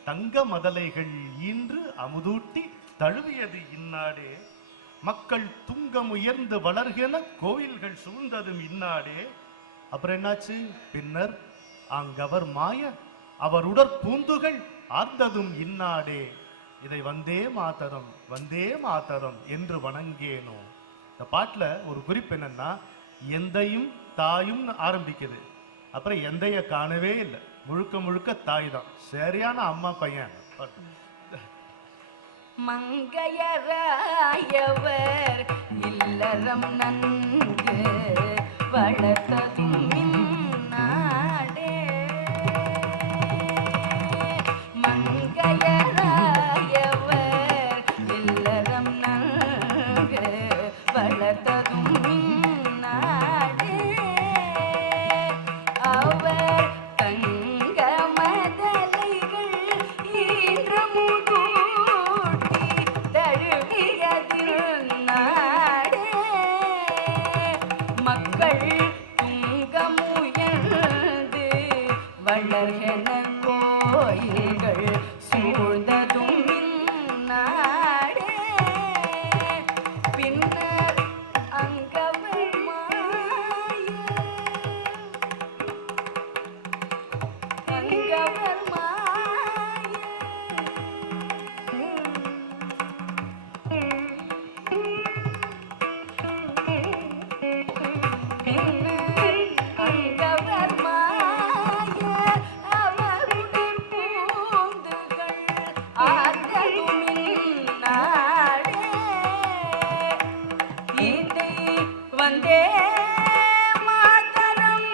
தங்க மதலைகள் ஈன்று அமுதூட்டி தழுவியது இன்னாடே, மக்கள் துங்கம் உயர்ந்து வளர்கென கோயில்கள் சூழ்ந்ததும் இன்னாடே. அப்புறம் என்னாச்சு? பின்னர் அங்கவர் மாய அவர் உடற்பூந்துகள் ஆர்ந்ததும் இன்னாடே. இதை வந்தே மாதரம் என்று வணங்கேனோ. இந்த பாட்டுல ஒரு குறிப்பு என்னன்னா, எந்தையும் தாயும் ஆரம்பிக்குது. அப்புறம் எந்தைய காணவே இல்லை, முழுக்க முழுக்க தாய் தான். சரியான அம்மா பையன். மங்கையராயவர் இல்லறம் நன்கு வளர்த்ததும் இன்னாடே. மங்கையராயவர் இல்லறம் நன்கு வளர்த்ததும் இன்னாடே. அவர் தங்க மதலைகள் ஈன்ற முகூட்டி தழுவியதில் நாடே. மக்கள் துங்கமுயர்ந்து வளர்கென கோயில்கள் சூழ்ந்ததும் இந்நாடே. பின்னர் அங்கவர் மாய அங்கவர் மாய பின்னர் அங்கவர் மாய அவருடன் பூந்துகள் ஆர்ந்ததும் இந்நாடே. இதை வந்தே மாதரம்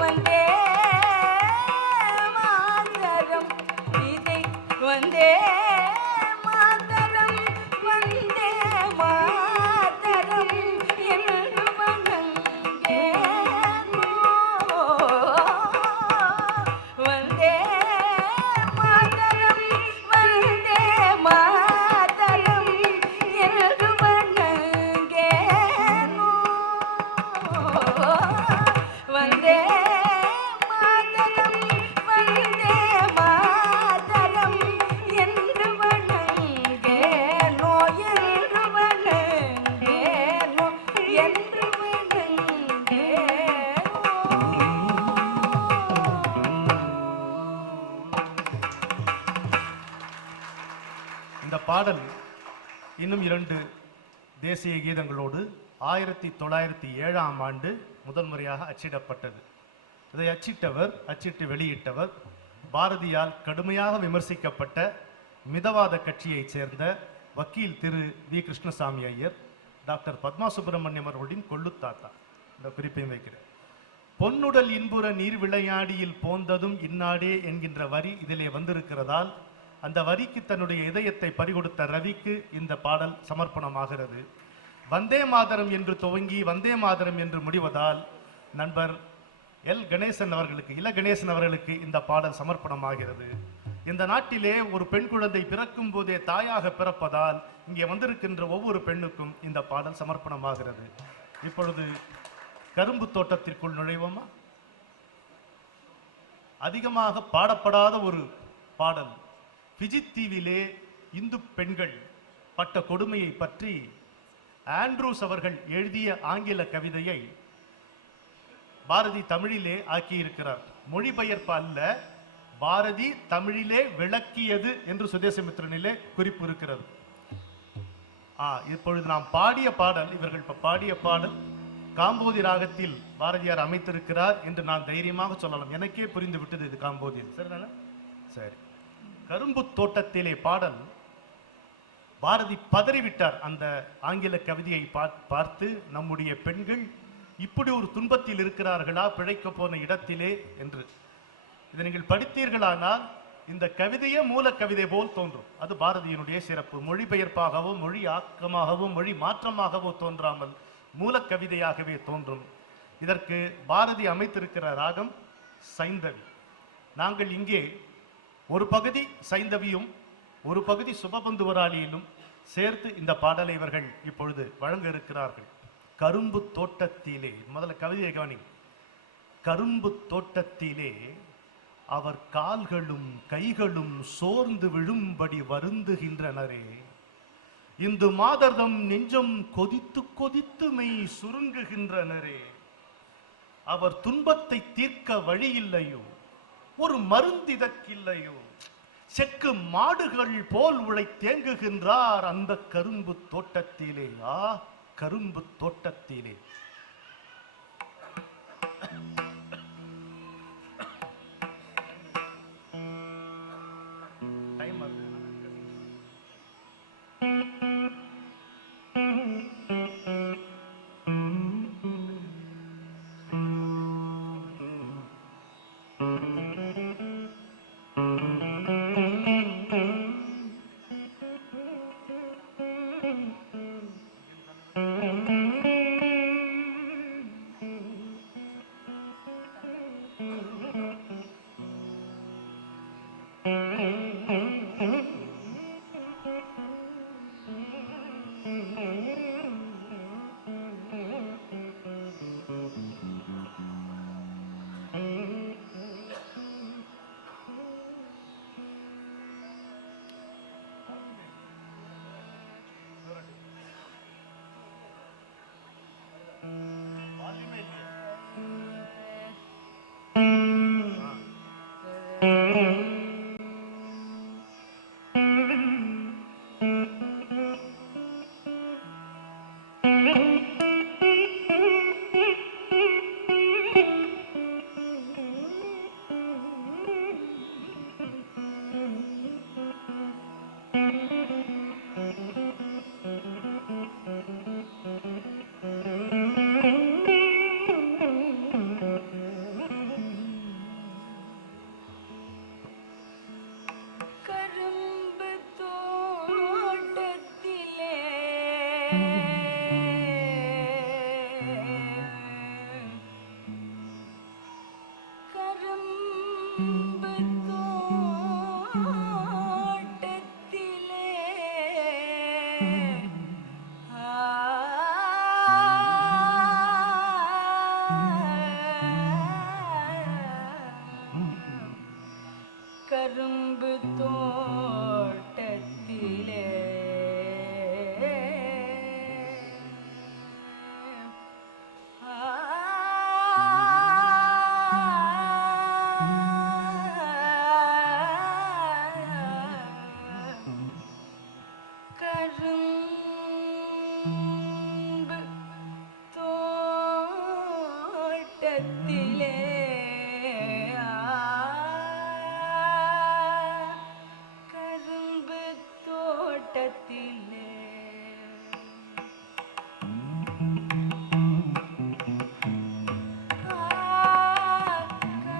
வந்தே மாதரம் இதை வந்தே மாதரம் வந்தே மாதரம் என்று வணங்கேனோ. வந்தே மாதரம் வந்தே மாதரம் என்று வணங்கேனோ. வந்தே மாதரம் வந்தே மாதரம் என்று வணங்கேனோ. என்று வணங்கேனோ. என்று இந்த பாடல் இன்னும் 2 தேசிய கீதங்களோடு 1907ஆம் ஆண்டு முதல் முறையாக அச்சிடப்பட்டது. இதை அச்சிட்டு வெளியிட்டவர் பாரதியால் கடுமையாக விமர்சிக்கப்பட்ட மிதவாத கட்சியைச் சேர்ந்த வக்கீல் திரு வி. கிருஷ்ணசாமி ஐயர், டாக்டர் பத்மா சுப்பிரமணியம் அவர்களின் கொள்ளுத்தாத்தா. இந்த குறிப்பையும் வைக்கிறேன். பொன்னுடல் இன்புற நீர் விளையாடியில் போந்ததும் இன்னாடே என்கின்ற வரி இதிலே வந்திருக்கிறதால் அந்த வரிக்கு தன்னுடைய இதயத்தை பறிகொடுத்த ரவிக்கு இந்த பாடல் சமர்ப்பணமாகிறது. வந்தே மாதரம் என்று துவங்கி வந்தே மாதரம் என்று முடிவதால் நண்பர் இல கணேசன் அவர்களுக்கு இந்த பாடல் சமர்ப்பணமாகிறது. இந்த நாட்டிலே ஒரு பெண் குழந்தை பிறக்கும் போதே தாயாக பிறப்பதால் இங்கே வந்திருக்கின்ற ஒவ்வொரு பெண்ணுக்கும் இந்த பாடல் சமர்ப்பணமாகிறது. இப்பொழுது கரும்பு தோட்டத்திற்குள் நுழைவோமா? அதிகமாக பாடப்படாத ஒரு பாடல். பிஜி தீவிலே இந்து பெண்கள் பட்ட கொடுமையை பற்றி ஆண்ட்ரூஸ் அவர்கள் எழுதிய ஆங்கில கவிதையை பாரதி தமிழிலே ஆக்கியிருக்கிறார். மொழிபெயர்ப்பு அல்ல, பாரதி தமிழிலே விளக்கியது என்று சுதேசமித்திரனிலே குறிப்பு இருக்கிறது. இப்பொழுது நாம் பாடிய பாடல், இவர்கள் பாடிய பாடல் காம்போதி ராகத்தில் பாரதியார் அமைத்திருக்கிறார் என்று நான் தைரியமாக சொல்லலாம். எனக்கே புரிந்து விட்டது இது காம்போதியில். சரிதானே? சரி. கரும்பு தோட்டத்திலே பாடல் பாரதி பதறிவிட்டார். அந்த ஆங்கில கவிதையை பார்த்து நம்முடைய பெண்கள் இப்படி ஒரு துன்பத்தில் இருக்கிறார்களா பிழைக்க போன இடத்திலே என்று. இதை நீங்கள் படித்தீர்களானால் இந்த கவிதையே மூல கவிதை போல் தோன்றும். அது பாரதியினுடைய சிறப்பு. மொழிபெயர்ப்பாகவோ மொழி ஆக்கமாகவோ மொழி மாற்றமாகவோ தோன்றாமல் மூல கவிதையாகவே தோன்றும். இதற்கு பாரதி அமைத்திருக்கிற ராகம் சைந்தவி. நாங்கள் இங்கே ஒரு பகுதி சைந்தவியும் ஒரு பகுதி சுபபந்துவராளியிலும் சேர்த்து இந்த பாடலை இவர்கள் இப்பொழுது வழங்க இருக்கிறார்கள். கரும்பு தோட்டத்திலே, முதல்ல கவிதையை கவனி. கரும்பு தோட்டத்திலே அவர் கால்களும் கைகளும் சோர்ந்து விழும்படி வருந்துகின்றனரே, இந்து மாதர்தம் நெஞ்சம் கொதித்து கொதித்து மெய் சுருங்குகின்றனரே, அவர் துன்பத்தை தீர்க்க வழியில்லையோ, ஒரு மருந்திதற்கில்லையோ, செக்கு மாடுகள் போல் உழை தேங்குகின்றார் அந்த கரும்பு தோட்டத்திலே. கரும்பு தோட்டத்திலே. கரும்பு தோட்டத்திலே கரும்பு தோட்டத்திலே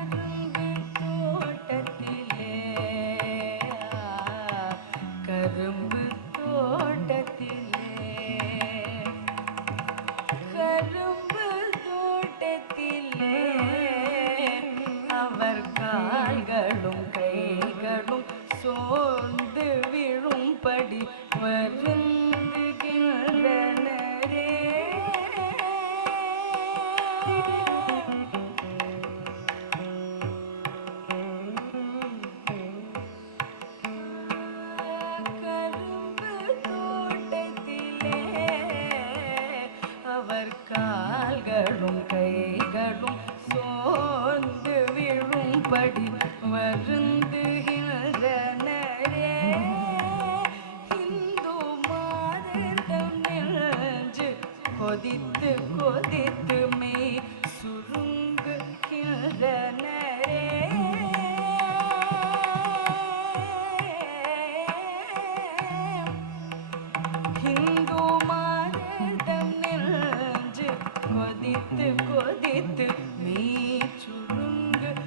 கரும்பு தோட்டத்திலே கரும்பு தோட்டத்திலே கரும்பு தோட்டத்திலே அவர் கால்களும் கைகளும் சோர்ந்து விழும்படி வருந்துகின்றனரே. கரும்பு தோட்டத்திலே அவர் கால்களும் கைகளும் சோர்ந்து விழும்படி வருந்துகின்றனரே. இந்து மாதர்தம் நெஞ்சு கொதித்து கொதித்து மெய் சுருங்குகின்றனரே. இந்து மாதர்தம் நெஞ்சு கொதித்து கொதித்து மெய் சுருங்குகின்றன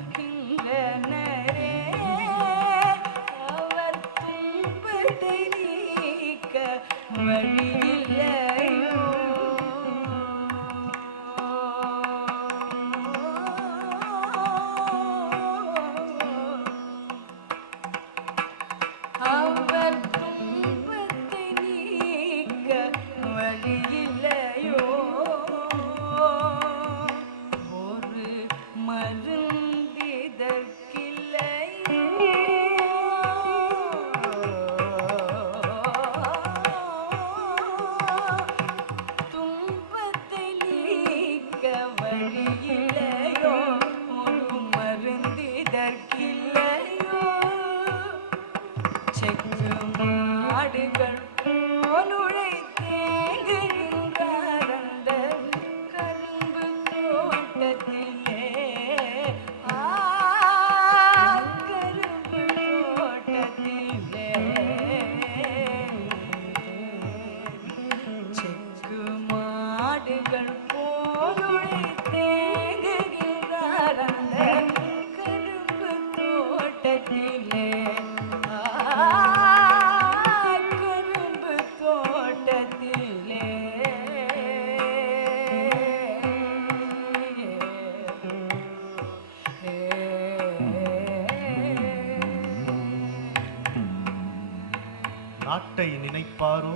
நாட்டை நினைப்பாரோ,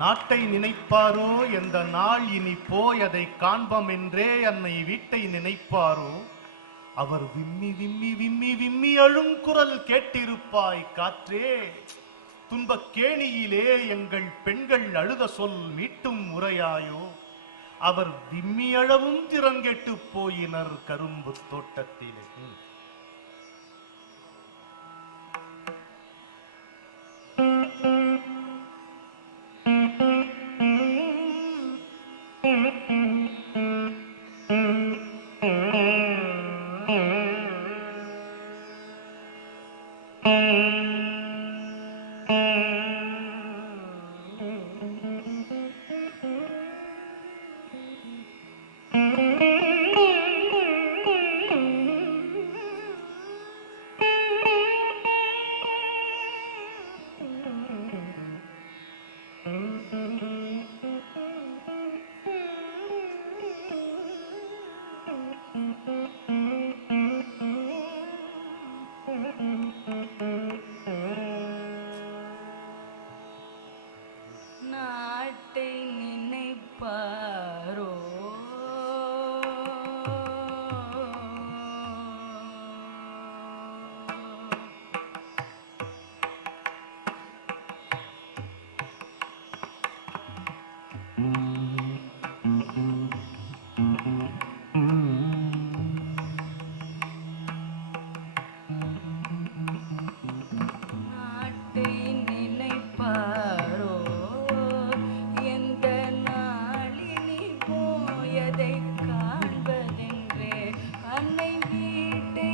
நாட்டை நினைப்பாரோ, எந்த நாள் இனி போய் அதை காண்போம் என்றே அன்னை வீட்டை நினைப்பாரோ, அவர் விம்மி விம்மி விம்மி விம்மி அழும் குரல் கேட்டிருப்பாய் காற்றே. துன்பக் கேணியிலே எங்கள் பெண்கள் அழுத சொல் மீட்டும் முறையாயோ, அவர் விம்மி அழவும் திறங்கெட்டு போயினர் கரும்பு தோட்டத்திலே. நாட்டை நினைப்பாரோ, நாட்டை நினைப்பாரோ, எந்த நாளினி போயதை காண்பதென்றே அன்னை வீட்டை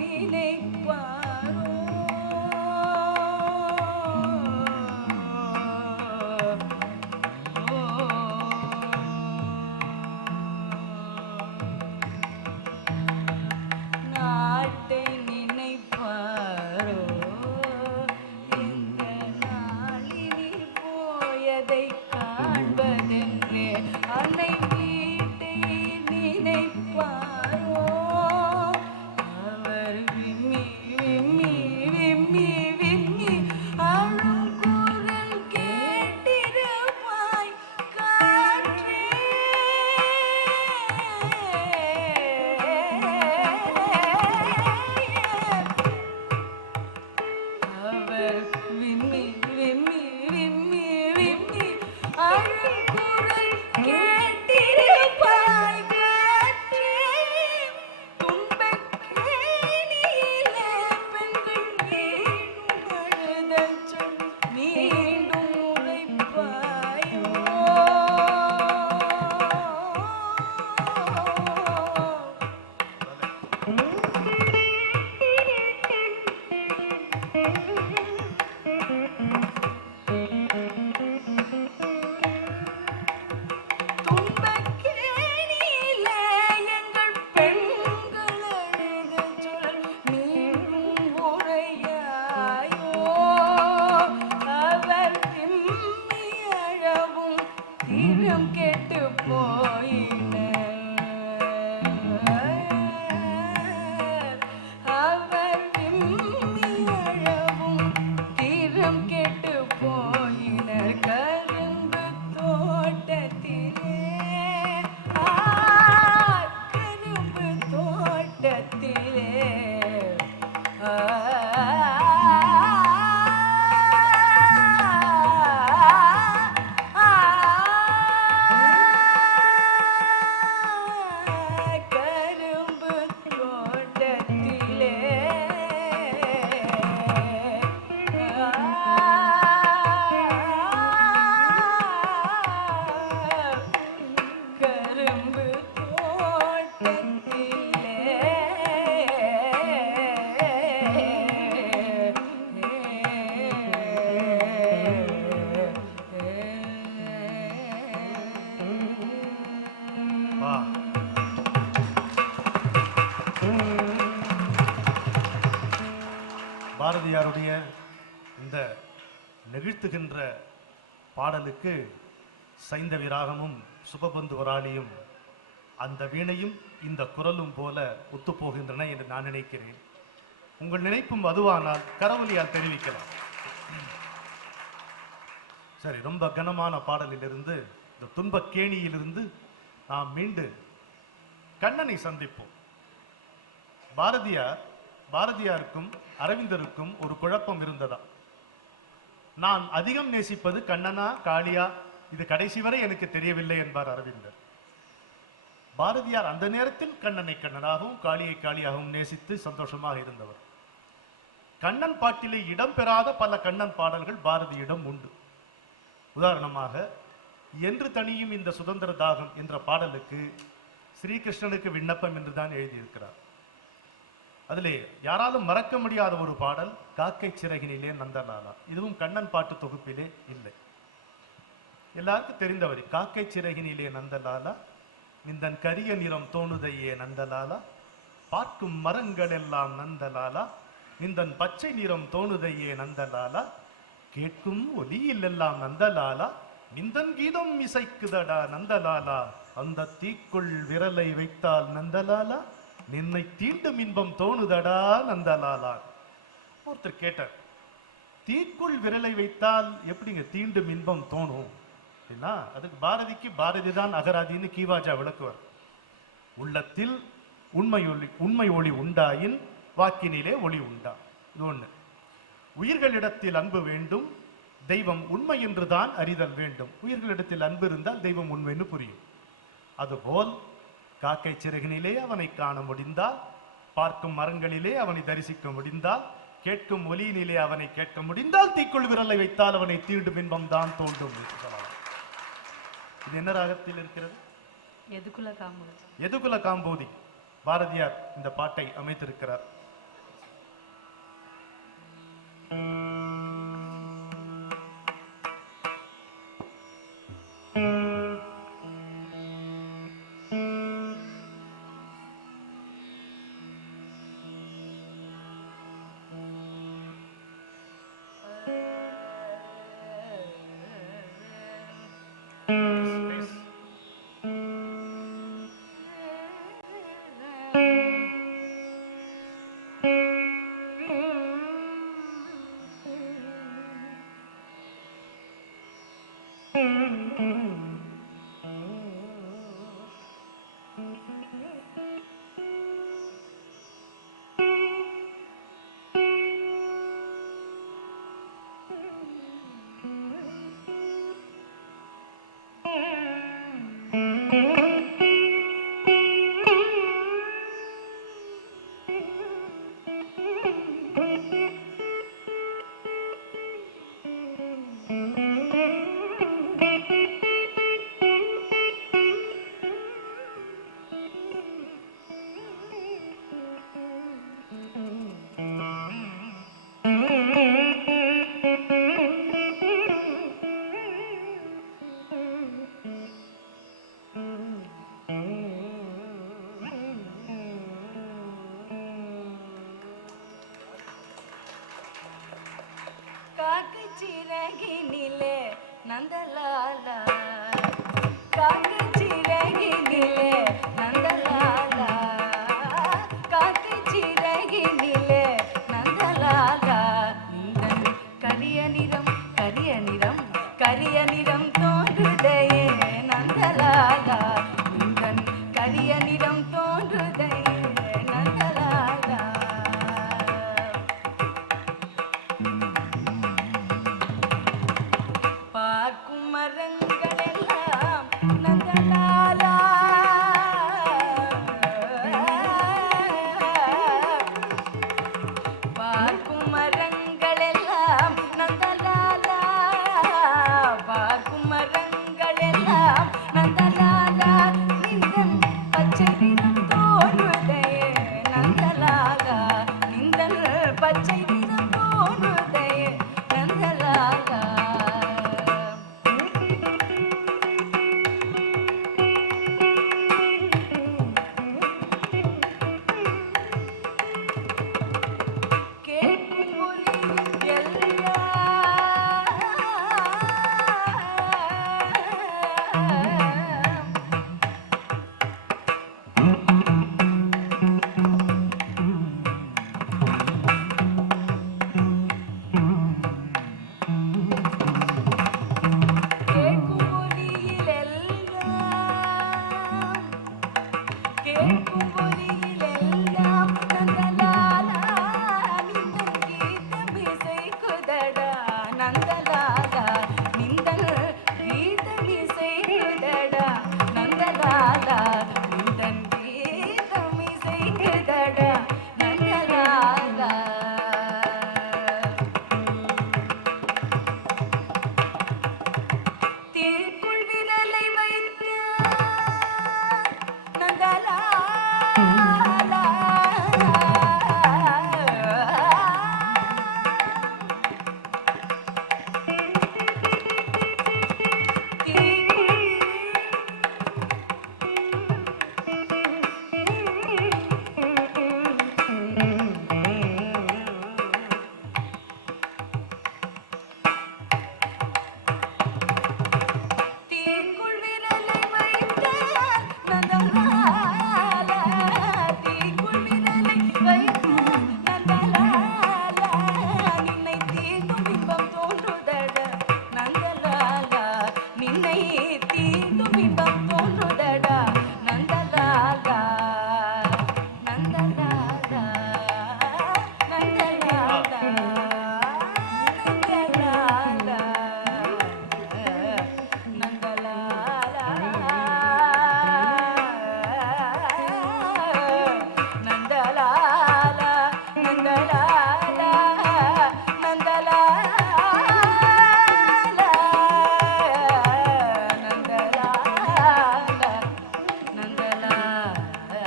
நினைப்பாரோ. நாட்டை நினைப்பாரோ, எந்த நாளினி போயதை காண்பதென்றே அன்னை வீட்டை நினைப்பாரோ. அவர் விம்மி விம்மி விம்மி விம்மி அழும் குரல் கேட்டிருப்பாய் காற்றே. அவர் விம்மி விம்மி விம்மி விம்மி அழும் குரல் கேட்டிருப்பாய் காற்றே. துன்பக் கேணியிலே பெண்கள் மீண்டும் அழுதச் சொல் மீண்டும் உரைப்பாயோ. துன்பக் கேணியிலே எங்கள் பெண்கள் அழுதச் சொல் மீண்டும் உரையாயோ. அவர் விம்மி அழவும் தீரம் கெட்டு போயினர். அவர் விம்மி அழவும் தீரம் கெட்டு போயினர் கரும்பு தோட்டத்திலே. கரும்பு தோட்டத்திலே. கரும்பு தோட்டத்திலே. கரும்பு வா. பாரதியாருடைய இந்த நெகிழ்த்துகின்ற பாடலுக்கு சைந்தவி ராகமும் சுபபந்து வராளியும் அந்த வீணையும் இந்த குரலும் போல ஒத்துப்போகின்றன என்று நான் நினைக்கிறேன். உங்கள் நினைப்பும் அதுவானால் கரவொலியால் தெரிவிக்கலாம். சரி, ரொம்ப கனமான பாடலிலிருந்து, இந்த துன்பக் கேணியிலிருந்து நாம் மீண்டு கண்ணனை சந்திப்போம். பாரதியாருக்கும் அரவிந்தருக்கும் ஒரு குழப்பம் இருந்ததா? நான் அதிகம் நேசிப்பது கண்ணனா காளியா, இது கடைசி வரை எனக்கு தெரியவில்லை என்பார் அரவிந்தர். பாரதியார் அந்த நேரத்தில் கண்ணனை கண்ணனாகவும் காளியை காளியாகவும் நேசித்து சந்தோஷமாக இருந்தவர். கண்ணன் பாட்டிலே இடம்பெறாத பல கண்ணன் பாடல்கள் பாரதியிடம் உண்டு. உதாரணமாக, என்று தனியும் இந்த சுதந்திர தாகம் என்ற பாடலுக்கு ஸ்ரீகிருஷ்ணனுக்கு விண்ணப்பம் என்றுதான் எழுதியிருக்கிறார். அதிலே யாராலும் மறக்க முடியாத ஒரு பாடல் காக்கை சிறகினிலே நந்தலாலா. இதுவும் கண்ணன் பாட்டு தொகுப்பிலே இல்லை. எல்லாருக்கும் தெரிந்தவரை காக்கை சிறகினிலே நந்தலாலா, நிந்தன் கரிய நிறம் தோணுதையே நந்தலாலா, பார்க்கும் மரங்கள் எல்லாம் நந்தலாலா, நிந்தன் பச்சை நிறம் தோணுதையே நந்தலாலா, கேட்கும் ஒலியில் எல்லாம் நந்தலாலா, நிந்தன் கீதம் இசைக்குதடா நந்தலாலா, அந்த தீக்குள் விரலை வைத்தால் நந்தலாலா, நின்னை தீண்டும் இன்பம் தோணுதடா நந்தலாலா. ஒருத்தர் கேட்டார், தீக்குள் விரலை வைத்தால் எப்படிங்க தீண்டும் இன்பம் தோணும் அப்படின்னா, அதுக்கு பாரதி தான் அகராதின்னு கீவாஜா விளக்குவார். உள்ளத்தில் உண்மை ஒளி உண்டாயின் வாக்கினிலே ஒளி உண்டா. இது ஒண்ணு. உயிர்களிடத்தில் அன்பு வேண்டும், தெய்வம் உண்மை என்றுதான் அறிதல் வேண்டும். உயிர்களிடத்தில் அன்பு இருந்தால் தெய்வம் உண்மைன்னு புரியும். அதுபோல் காக்கை சிறகினிலே அவனை காண முடிந்தால், பார்க்கும் மரங்களிலே அவனை தரிசிக்க முடிந்தால், கேட்கும் ஒலியினிலே அவனை கேட்க முடிந்தால், தீக்குள் விரலை வைத்தால் அவனை தீண்டும் இன்பம் தான் தோன்றும். இது என்ன ராகத்தில் இருக்கிறது? எதுகுல காம்போதி. பாரதியார் இந்த பாட்டை அமைத்திருக்கிறார். சிறகினிலே நந்தலாலா, காக்கை சிறகினிலே நந்தலாலா, காக்கை சிறகினிலே நந்தலாலா, நிந்தன் கரிய நிறம் கரிய நிறம் கரிய நிறம் தோன்றுதையே நந்தலாலா, நிந்தன் கரிய நிறம் தோன்றுதையே நந்தலாலா. பார்க்கும் மரங்கள் எல்லாம் நந்தலாலா, பார்க்கும் மரங்கள் எல்லாம் நந்தலாலா, பார்க்கும் மரங்கள் எல்லாம் நந்தலாலா, நிந்தன் பச்சை நிறம் தோன்றுதையே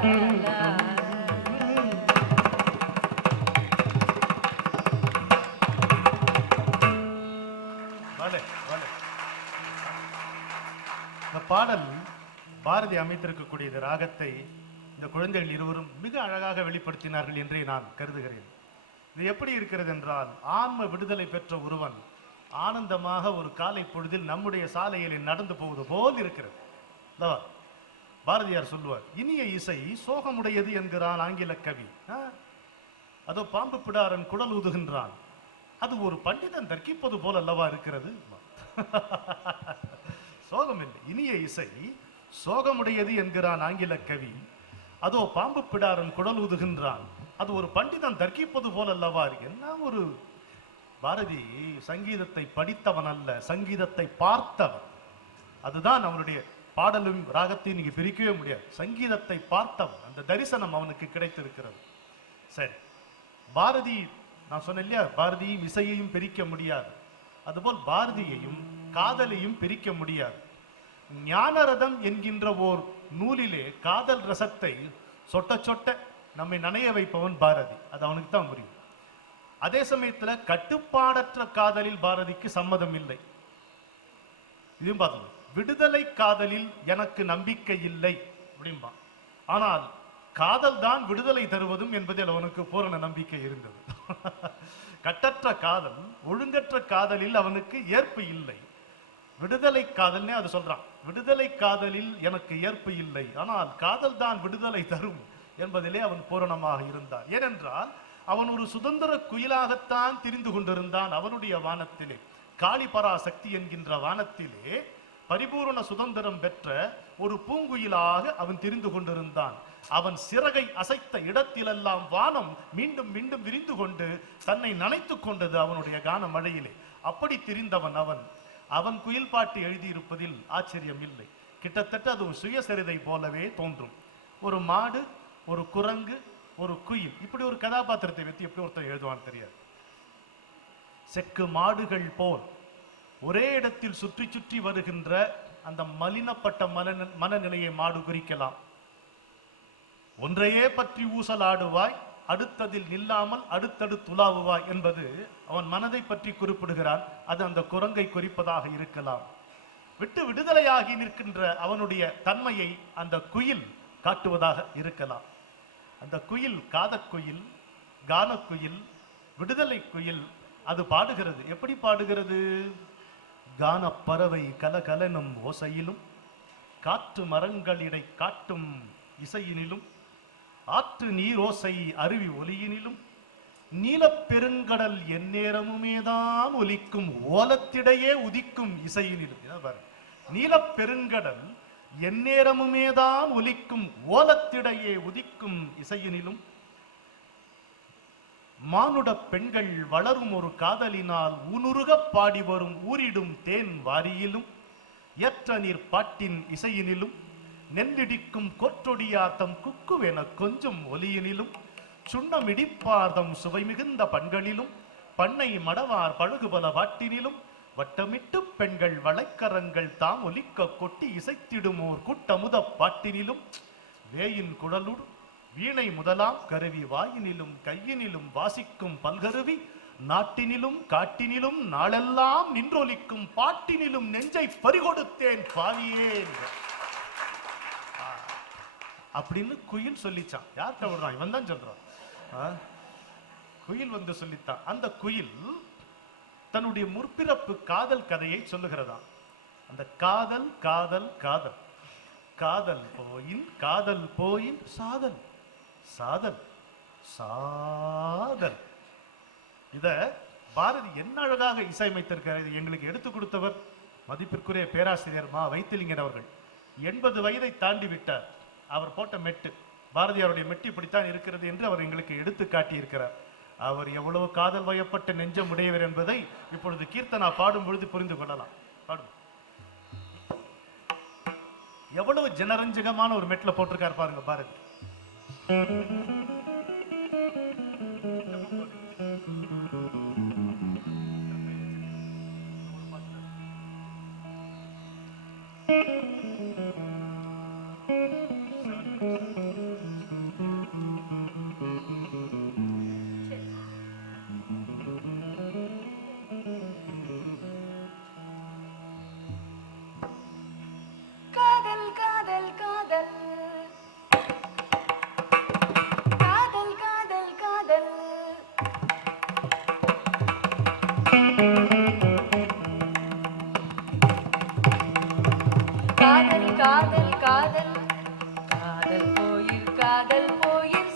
வலே, வலே. இந்த பாடல் பாரதி அமைத்திருக்கக்கூடிய இந்த ராகத்தை இந்த குழந்தைகள் இருவரும் மிக அழகாக வெளிப்படுத்தினார்கள் என்றே நான் கருதுகிறேன். இது எப்படி இருக்கிறது என்றால், ஆன்ம விடுதலை பெற்ற ஒருவன் ஆனந்தமாக ஒரு காலை பொழுதில் நம்முடைய சாலையில் நடந்து போவது போல் இருக்கிறது. அல்லவா? பாரதியார் சொல்லுவார், இனிய இசை சோகமுடையது என்கிறான் ஆங்கில கவி. அதோ பாம்பு பிடாரன் குடல் ஊதுகின்றான், அது ஒரு பண்டிதன் தர்க்கிப்பது போல் அல்லவா இருக்கிறது. சோகம் இல்லை, இனிய இசை சோகமுடையது என்கிறான் ஆங்கில கவி, அதோ பாம்பு பிடாரன் குடல் ஊதுகின்றான், அது ஒரு பண்டிதன் தர்க்கிப்பது போல் அல்லவா. என்ன ஒரு பாரதி சங்கீதத்தை படித்தவன் அல்ல, சங்கீதத்தை பார்த்தவன். அதுதான் அவனுடைய பாடலும் ராகத்தையும் நீங்க பிரிக்கவே முடியாது. சங்கீதத்தை பார்த்தவன், அந்த தரிசனம் அவனுக்கு கிடைத்திருக்கிறது. சரி, பாரதி நான் சொன்னேன் இல்லையா, பாரதியும் இசையையும் பிரிக்க முடியாது. அதுபோல் பாரதியையும் காதலையும் பிரிக்க முடியாது. ஞானரதம் என்கின்ற ஓர் நூலிலே காதல் ரசத்தை சொட்ட சொட்ட நம்மை நனைய வைப்பவன் பாரதி. அது அவனுக்கு தான் புரியும். அதே சமயத்துல கட்டுப்பாடற்ற காதலில் பாரதிக்கு சம்மதம் இல்லை. இதையும் பார்த்து, விடுதலை காதலில் எனக்கு நம்பிக்கை இல்லை அப்படின்பா. ஆனால் காதல் தான் விடுதலை தருவதும் என்பதில் அவனுக்கு பூரண நம்பிக்கை இருந்தது. கட்டற்ற காதல், ஒழுங்கற்ற காதலில் அவனுக்கு ஏற்பு இல்லை. விடுதலை காதல்னே அது சொல்றான், விடுதலை காதலில் எனக்கு ஏற்பு இல்லை, ஆனால் காதல் தான் விடுதலை தரும் என்பதிலே அவன் பூரணமாக இருந்தான். ஏனென்றால் அவன் ஒரு சுதந்திர குயிலாகத்தான் திரிந்து கொண்டிருந்தான். அவனுடைய வானத்திலே, காளி பராசக்தி என்கின்ற வானத்திலே பரிபூரண சுதந்திரம் பெற்ற ஒரு பூங்குயிலாக அவன் திரிந்து கொண்டிருந்தான். அவன் சிறகை அசைத்த இடத்திலெல்லாம் வானம் மீண்டும் மீண்டும் விரிந்து கொண்டு தன்னை நனைத்து கொண்டது அவனுடைய கான மழையிலே. அப்படி திரிந்தவன் அவன். அவன் குயில் பாட்டு எழுதியிருப்பதில் ஆச்சரியம் இல்லை. கிட்டத்தட்ட அது ஒரு சுயசரிதை போலவே தோன்றும். ஒரு மாடு, ஒரு குரங்கு, ஒரு குயில், இப்படி ஒரு கதாபாத்திரத்தை வைத்து எப்படி ஒருத்தன் எழுதுவான்னு தெரியாது. செக்கு மாடுகள் போல் ஒரே இடத்தில் சுற்றி சுற்றி வருகின்ற அந்த மலினப்பட்ட மனநிலையை மாடு குறிக்கலாம். ஒன்றையே பற்றி ஊசலாடுவாய், அடுத்ததில் நில்லாமல் அடுத்தடுத்துலாவுவாய் என்பது அவன் மனதை பற்றி குறிப்பிடுகிறான். அது அந்த குரங்கை குறிப்பதாக இருக்கலாம். விட்டு விடுதலையாகி நிற்கின்ற அவனுடைய தன்மையை அந்த குயில் காட்டுவதாக இருக்கலாம். அந்த குயில் காதக்குயில், கானக்குயில், விடுதலை குயில். அது பாடுகிறது. எப்படி பாடுகிறது? கான பறவை கலகலனும் ஓசையிலும், காற்று மரங்களிடை காட்டும் இசையினிலும், ஆற்று நீரோசை அருவி ஒலியினிலும், நீலப்பெருங்கடல் எந்நேரமுமேதான் ஒலிக்கும் ஓலத்திடையே உதிக்கும் இசையினிலும். நீலப்பெருங்கடல் எந்நேரமுமேதான் ஒலிக்கும் ஓலத்திடையே உதிக்கும் இசையினிலும், மானுட பெண்கள் வளரும் ஒரு காதலினால் ஊனுருக பாடி வரும் ஊரிடும் தேன் வாரியிலும், ஏற்ற நீர் பாட்டின் இசையினிலும், நெல்லிடிக்கும் கொற்றொடியார்த்தம் குக்குவென கொஞ்சம் ஒலியினிலும், சுண்ணமிடிப்பார்த்தம் சுவை மிகுந்த பண்களிலும், பண்ணை மடவார் பழகுபல பாட்டினிலும், வட்டமிட்டு பெண்கள் வளைக்கரங்கள் தாம் ஒலிக்க கொட்டி இசைத்திடுமோர் கூட்டமுத பாட்டினிலும், வேயின் குழலுடு வீணை முதலாம் கருவி வாயினிலும் கையினிலும் வாசிக்கும் பல்கருவி, நாட்டினிலும் காட்டினிலும் நாளெல்லாம் நின்றொலிக்கும் பாட்டினிலும் நெஞ்சை பறிகொடுத்தேன் பாவியே அப்படின்னு குயில் சொல்லிச்சான். யார்கிட்ட விடுறான்? இவன் தான் சொல்றான். குயில் வந்து சொல்லித்தான். அந்த குயில் தன்னுடைய முற்பிறப்பு காதல் கதையை சொல்லுகிறதாம். அந்த காதல் காதல் காதல் காதல் போயின் காதல் போயின் சாதல் சாதல் சாதல். இத பாரதி என்ன அழகாக இசையமைத்திருக்கிறார். எங்களுக்கு எடுத்துக் கொடுத்தவர் மதிப்பிற்குரிய பேராசிரியர் மா வைத்திலிங்கன் அவர்கள். 80 வயதை தாண்டி விட்டார். அவர் போட்ட மெட்டு, பாரதியாருடைய மெட்டு இப்படித்தான் இருக்கிறது என்று அவர் எங்களுக்கு எடுத்து காட்டியிருக்கிறார். அவர் எவ்வளவு காதல் வயப்பட்ட நெஞ்சம் உடையவர் என்பதை இப்பொழுது கீர்த்தனா பாடும் பொழுது புரிந்து கொள்ளலாம். பாடும் எவ்வளவு ஜனரஞ்சகமான ஒரு மெட்ல போட்டிருக்காரு பாருங்க பாரதி.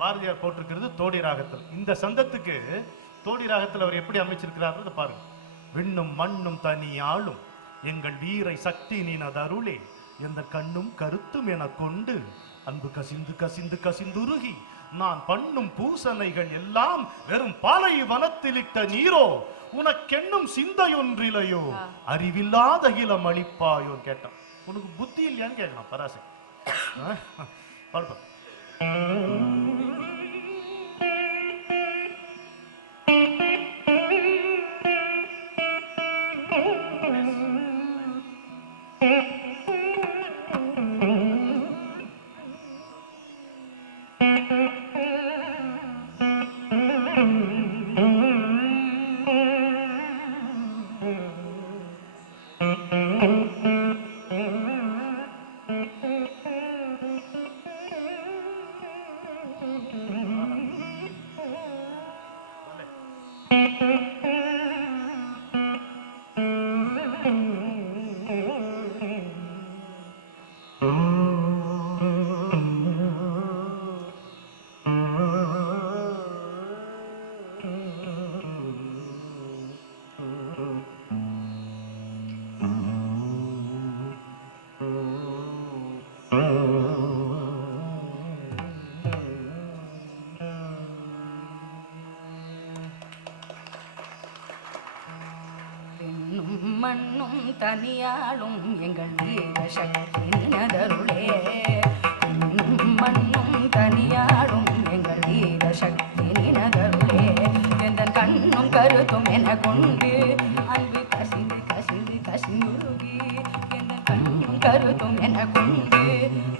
பாரதியார் போட்டிருக்கிறது தோடி ராகத்தில். இந்த சந்தத்துக்கு தோடி ராகத்தில் அவர் எப்படி அமைச்சிருக்கிறார் பாருங்க. விண்ணும் மண்ணும் தனியாளும் எங்கள் வீரை சக்தி நீனதருளே, எந்த கண்ணும் கருத்தும் என கொண்டு அன்பு கசிந்து கசிந்து கசிந்துருகி நான் பண்ணும் பூசணைகள் எல்லாம் வெறும் பாலை வனத்திலிட்ட நீரோ, உனக்கென்னும் சிந்தையொன்றிலையோ அறிவில்லாத இளம் அளிப்பாயோ கேட்டான். உனக்கு புத்தி இல்லையான்னு கேட்கலாம் பராசை. மண்ணும் தனியாளும் எங்கள் வீர சக்தி நினதருளே, மண்ணும் தனியாளும் எங்கள் வீர சக்தி நினதருளே, எந்த கண்ணும் கருத்தும் என கொண்டு அன்பு கசிந்து கசிந்து கசிந்துருகி, எந்த கண்ணும் கருத்தும் என கொண்டு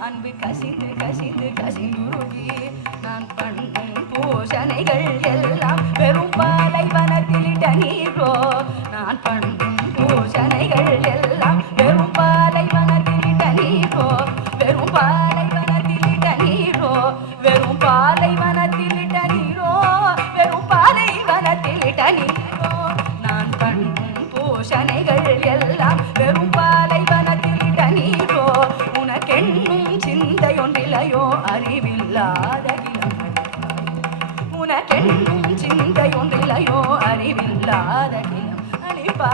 அன்பு கசிந்து கசிந்து கசிந்துருகி, நான் பண்ணும் பூசணைகள் எல்லாம் வெறும் பாலை வனத்திலிட்ட நீரோ, நான் பண்ணும் பூசணைகள் எல்லாம் வெறும் பாலை வனத்திலிட்ட நீரோ, வெறும் பாலை வனத்திலிட்ட நீரோ, வெறும் பாலை வனத்திலிட்ட நீரோ, வெறும் பாலை வனத்திலிட்ட நீரோ, நான் பண்ணும் பூசணைகள் எல்லாம் வெறும் பாலை வனத்திலிட்ட நீரோ, உனக்கென்னும் சிந்தையொன்றிலையோ அறிவில்லாத இளம், உனக்கென்னும் சிந்தையொன்றிலையோ அறிவில்லாத இளம் அளிப்பாயோ.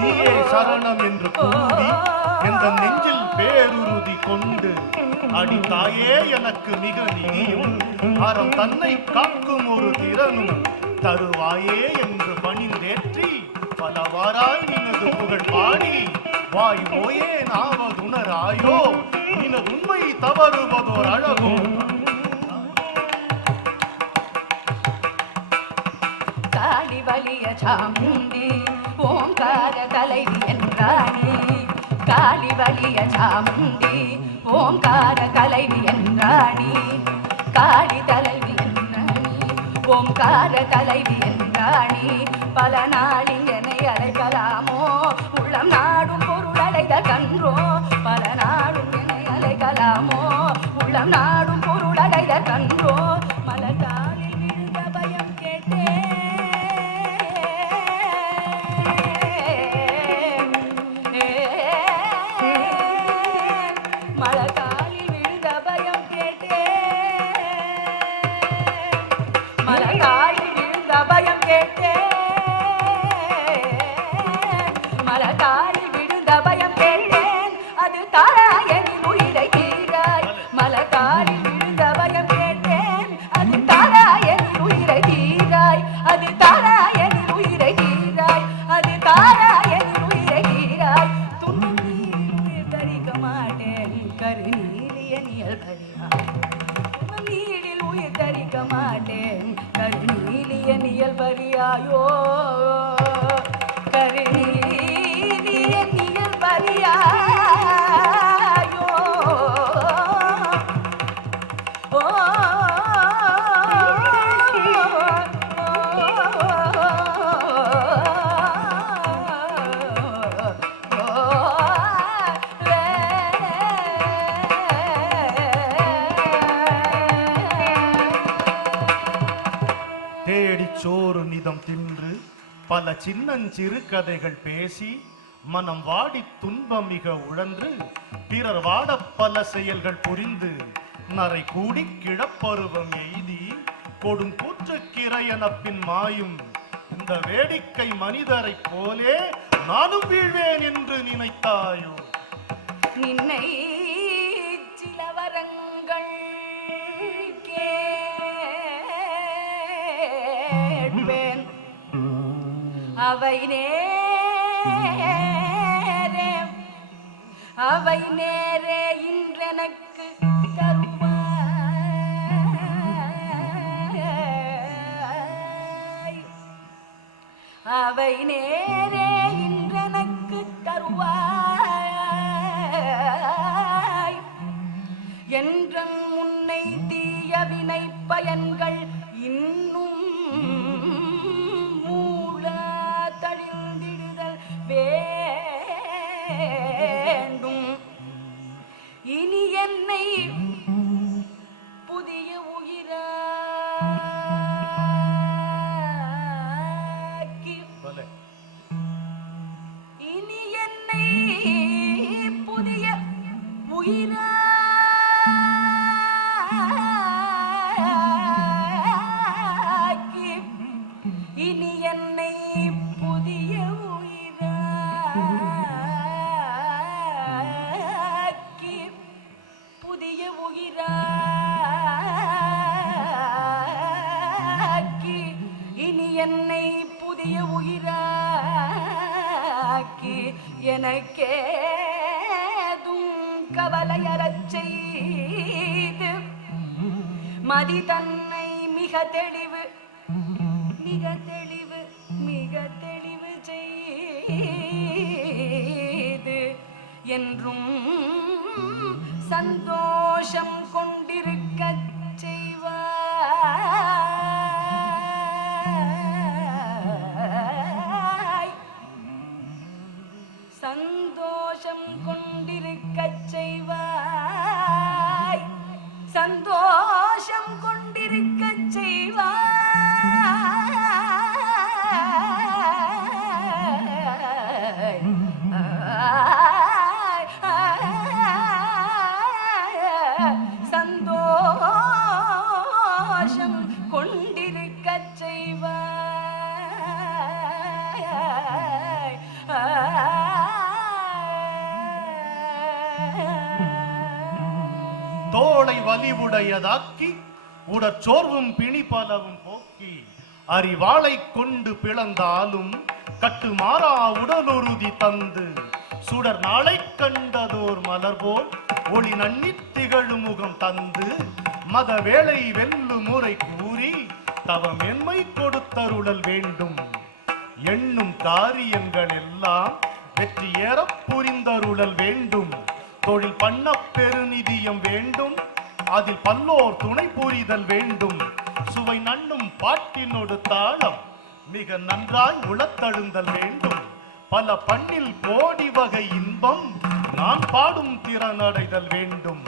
நீயே சரணம் என்று கூறி எந்த நெஞ்சில் பேருறுதி கொண்டு அடி தாயே எனக்கு மிக நிதியும் அறம் தன்னை காக்கும் ஒரு திறனும் தருவாயே என்று பணிந்தேற்றி பலவாராய் நினது புகழ் பாடி வாய் ஓயே நாவதுணராயோ, நினது உண்மை தவறுவதோர் அழகோ. காளி வலிய சாமுண்டி ஓங்கார தலைவி என்றானே, காளி வலிய சாமுண்டி ஓங்கார தலைவி என்றானே, காளி தலைவி என்றானே, ஓங்கார தலைவி என்றானே, பல நாளில் என்னை அழைக்கலாமோ, உள்ளம் நாடும் பொருள் அழைத கன்றோ, பல நாடும் என்னை அழைக்கலாமோ, உள்ளம் நாடும் பொருள் அழைத கன்றோ, மலர்தாளில் விழுந்த பயம் கேட்டேன், மலர்தாளில் விழுந்த பயம் கேட்டேன், மலர்தாளில் விழுந்த பயம் கேட்டேன், மலர்தாளில் விழுந்த பயம் கேட்டேன், அது தாராயனின் உயிரை தீராய், மலர்தாளில் விழுந்த பயம் கேட்டேன், அது தாராயனின் உயிரை தீராய், அது தாராயனின் உயிரை தீராய், அது தாராயனின் உயிரை தீராய், துன்பம் நீரில் தரிக்க மாட்டேன் கருநீலிய நியல் பரியாய், நீரில் உயிர் தரிக்க மாட்டேன் கருநீலிய நியல் பரியாயோ, கருநீலிய நியல் பரியாயோ. ஓ தேடிச் சோறு நிதம் தின்று பல சின்னஞ்சிறு கதைகள் பேசி மனம் வாடி துன்பம் மிக உழன்று பிறர் வாட பல செயல்கள் புரிந்து நரை கூடி கிழப்பருவம் எய்தி கொடும் கூற்றுக்கிரையன பின் மாயும் இந்த வேடிக்கை மனிதரைப் போலே நானும் வீழ்வேன் என்று நினைத்தாயோ? நின்னை சில வரங்கள் கேட்பேன், அவை நேரே இன்றெனக்கு தருவாய், அவை நேரே இன்றெனக்கு தருவாய் என்றும் முன்னை தீய வினை பயன்கள் இன்னும் மூல தழிந்திடுதல் வேண்டும். இனி என்னை புதிய உயிராக்கி, இனி என்னை புதிய உயிராக்கி, இனி என்னை புதிய உயிராக்கி, புதிய உயிராக்கி, இனி என்னை புதிய உயிராக்கி, எனக்கேதும் கவலையறச் செய்து மதி தன்னை மிக தெளிவு செய்து என்றும் சந்தோஷம் கொண்டிருக்கச் செய்வாய், சந்தோஷம் கொண்டிருக்கச் செய்வாய், சந்தோஷம் கொண்டிருக்கச் செய்வாய். சந்தோஷம் கொண்டிருக்கச் செய்வாய். தோளை வலிவுடையதாக்கி உடற்சோர்வும் பிணி பலவும் போக்கி அறிவாளை கொண்டு பிளந்தாலும் கட்டுமாறா உடலுறுதி தந்து சுடர் நாளை கண்டதோர் மலர் போல் ஒளி நன்னித் திகழும் முகம் தந்து மத வேளை வெல்லு முறை கூறி தவமென்மை கொடுத்தருளல் வேண்டும். எண்ணும் காரியங்கள் எல்லாம் வெற்றி ஏறப் புரிந்தருளல் வேண்டும். தொழில் பண்ண பெருநிதியம் வேண்டும், அதில் பல்லோர் துணை புரிதல் வேண்டும். சுவை நண்ணும் பாட்டினோடு தாளம் மிக நன்றாய் உளத்தழுந்தல் வேண்டும். பல பண்ணில் கோடி வகை இன்பம் நான் பாடும் திறனடைதல் வேண்டும்.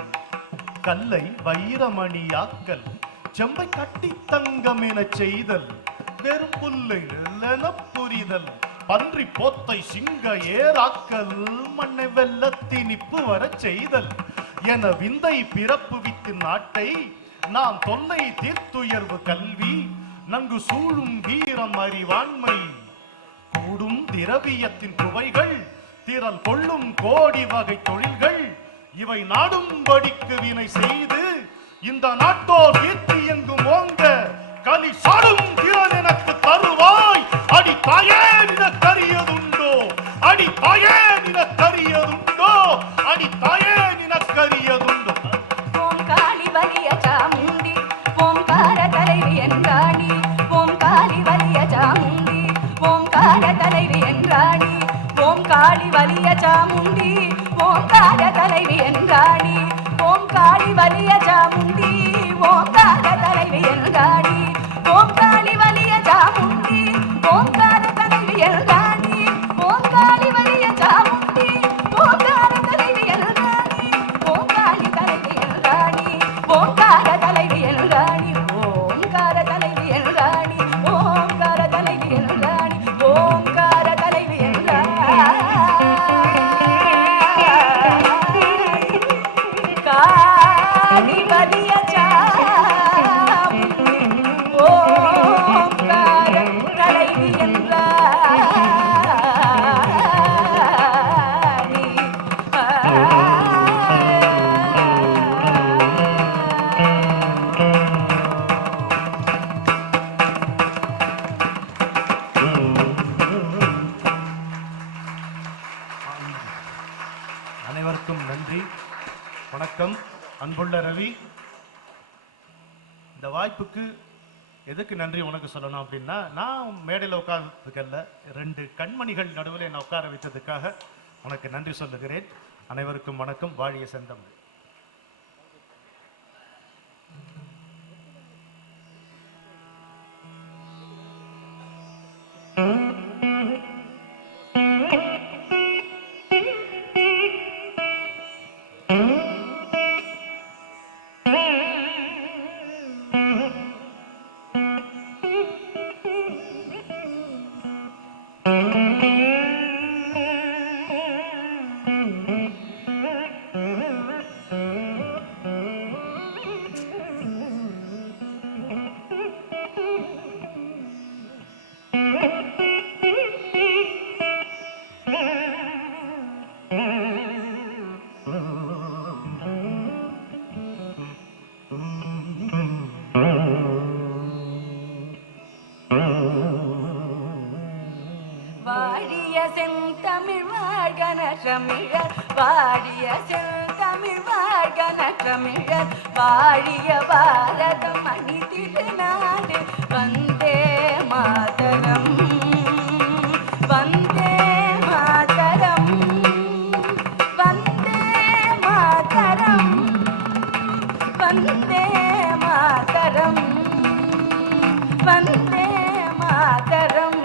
கல்லை வைரமணியாக்கல், செம்பை கட்டி தங்கம் என செய்தல், வெறும் புல்லை நெல்லென புரிதல், பன்றி போத்தை சிங்க ஏராக்கல், மண்ணை வெல்ல திணிப்பு வரச் செய்தல் என விந்தை பிறப்பு வித்து நாட்டை நாம் தொல்லை தீர்த்துயர்வு கல்வி நன்கு சூழும் வீரம் அறிவாண்மை கூடும் திரவியத்தின் குவைகள் திறல் கொள்ளும் கோடி வகை தொழில்கள் இவை நாடும்படிக்கு வினை செய்து இந்த நாட்டோர் கீர்த்தி எங்கும் ஓங்க கலி சாடும் திறன் எனக்கு தருவாய். அடி தாயே நினக்கரியதுண்டோ, அடி தாயே நினக்கரியதுண்டோ, அடி தாயே நினக்கரியதுண்டோ. ஓம் காளி வலிய சாமுண்டி, ஓம்கார தலைவி என்றாணி, ஓம் காளி வலிய சாமுண்டி, ஓம்கார தலைவி என்றாணி, ஓம் காளி வலிய சாமுண்டி, ஓம்கார தலைவி என்றாணி, ஓம் காளி வலிய சாமுண்டி, ஓம்கார தலைவி என்றாணி, ஓம் காளி வலிய சாமுண்டி, ஓம்கார தலைவி என்றாணி, ஓம் காளி வலிய சாமுண்டி, ஓம்கார தலைவி என்றாணி, ஓம் காளி தலைவி என்றாணி, ஓம்கார தலைவி என்றாணி, ஓம்கார தலைவி என்றாணி, ஓம்கார தலைவி என்றாணி, ஓம்கார தலைவி என்றாணி. காளி வலிய சாமுண்டி ஓம்கார தலைவி என்றாடி அனைவருக்கும் நன்றி, வணக்கம். அன்புள்ள ரவி, இந்த வாய்ப்புக்கு எதுக்கு நன்றி உனக்கு சொல்லணும் அப்படின்னா, நான் மேடையில் உட்கார்ந்ததுக்கல்ல, 2 கண்மணிகள் நடுவில் என்னை உட்கார வைத்ததுக்காக உனக்கு நன்றி சொல்லுகிறேன். அனைவருக்கும் வணக்கம். வாழிய செந்தமிழ். வாழிய செந்தமிழ் வாழ்கன தமிழர், வாழிய செந்தமிழ் வாழ்கன தமிழர், வாழிய பாரதம் மணி திருநாடு, வந்தே மாதரம், வந்தே மாதரம், வந்தே மாதரம், வந்தே மாதரம், வந்தே மாதரம்.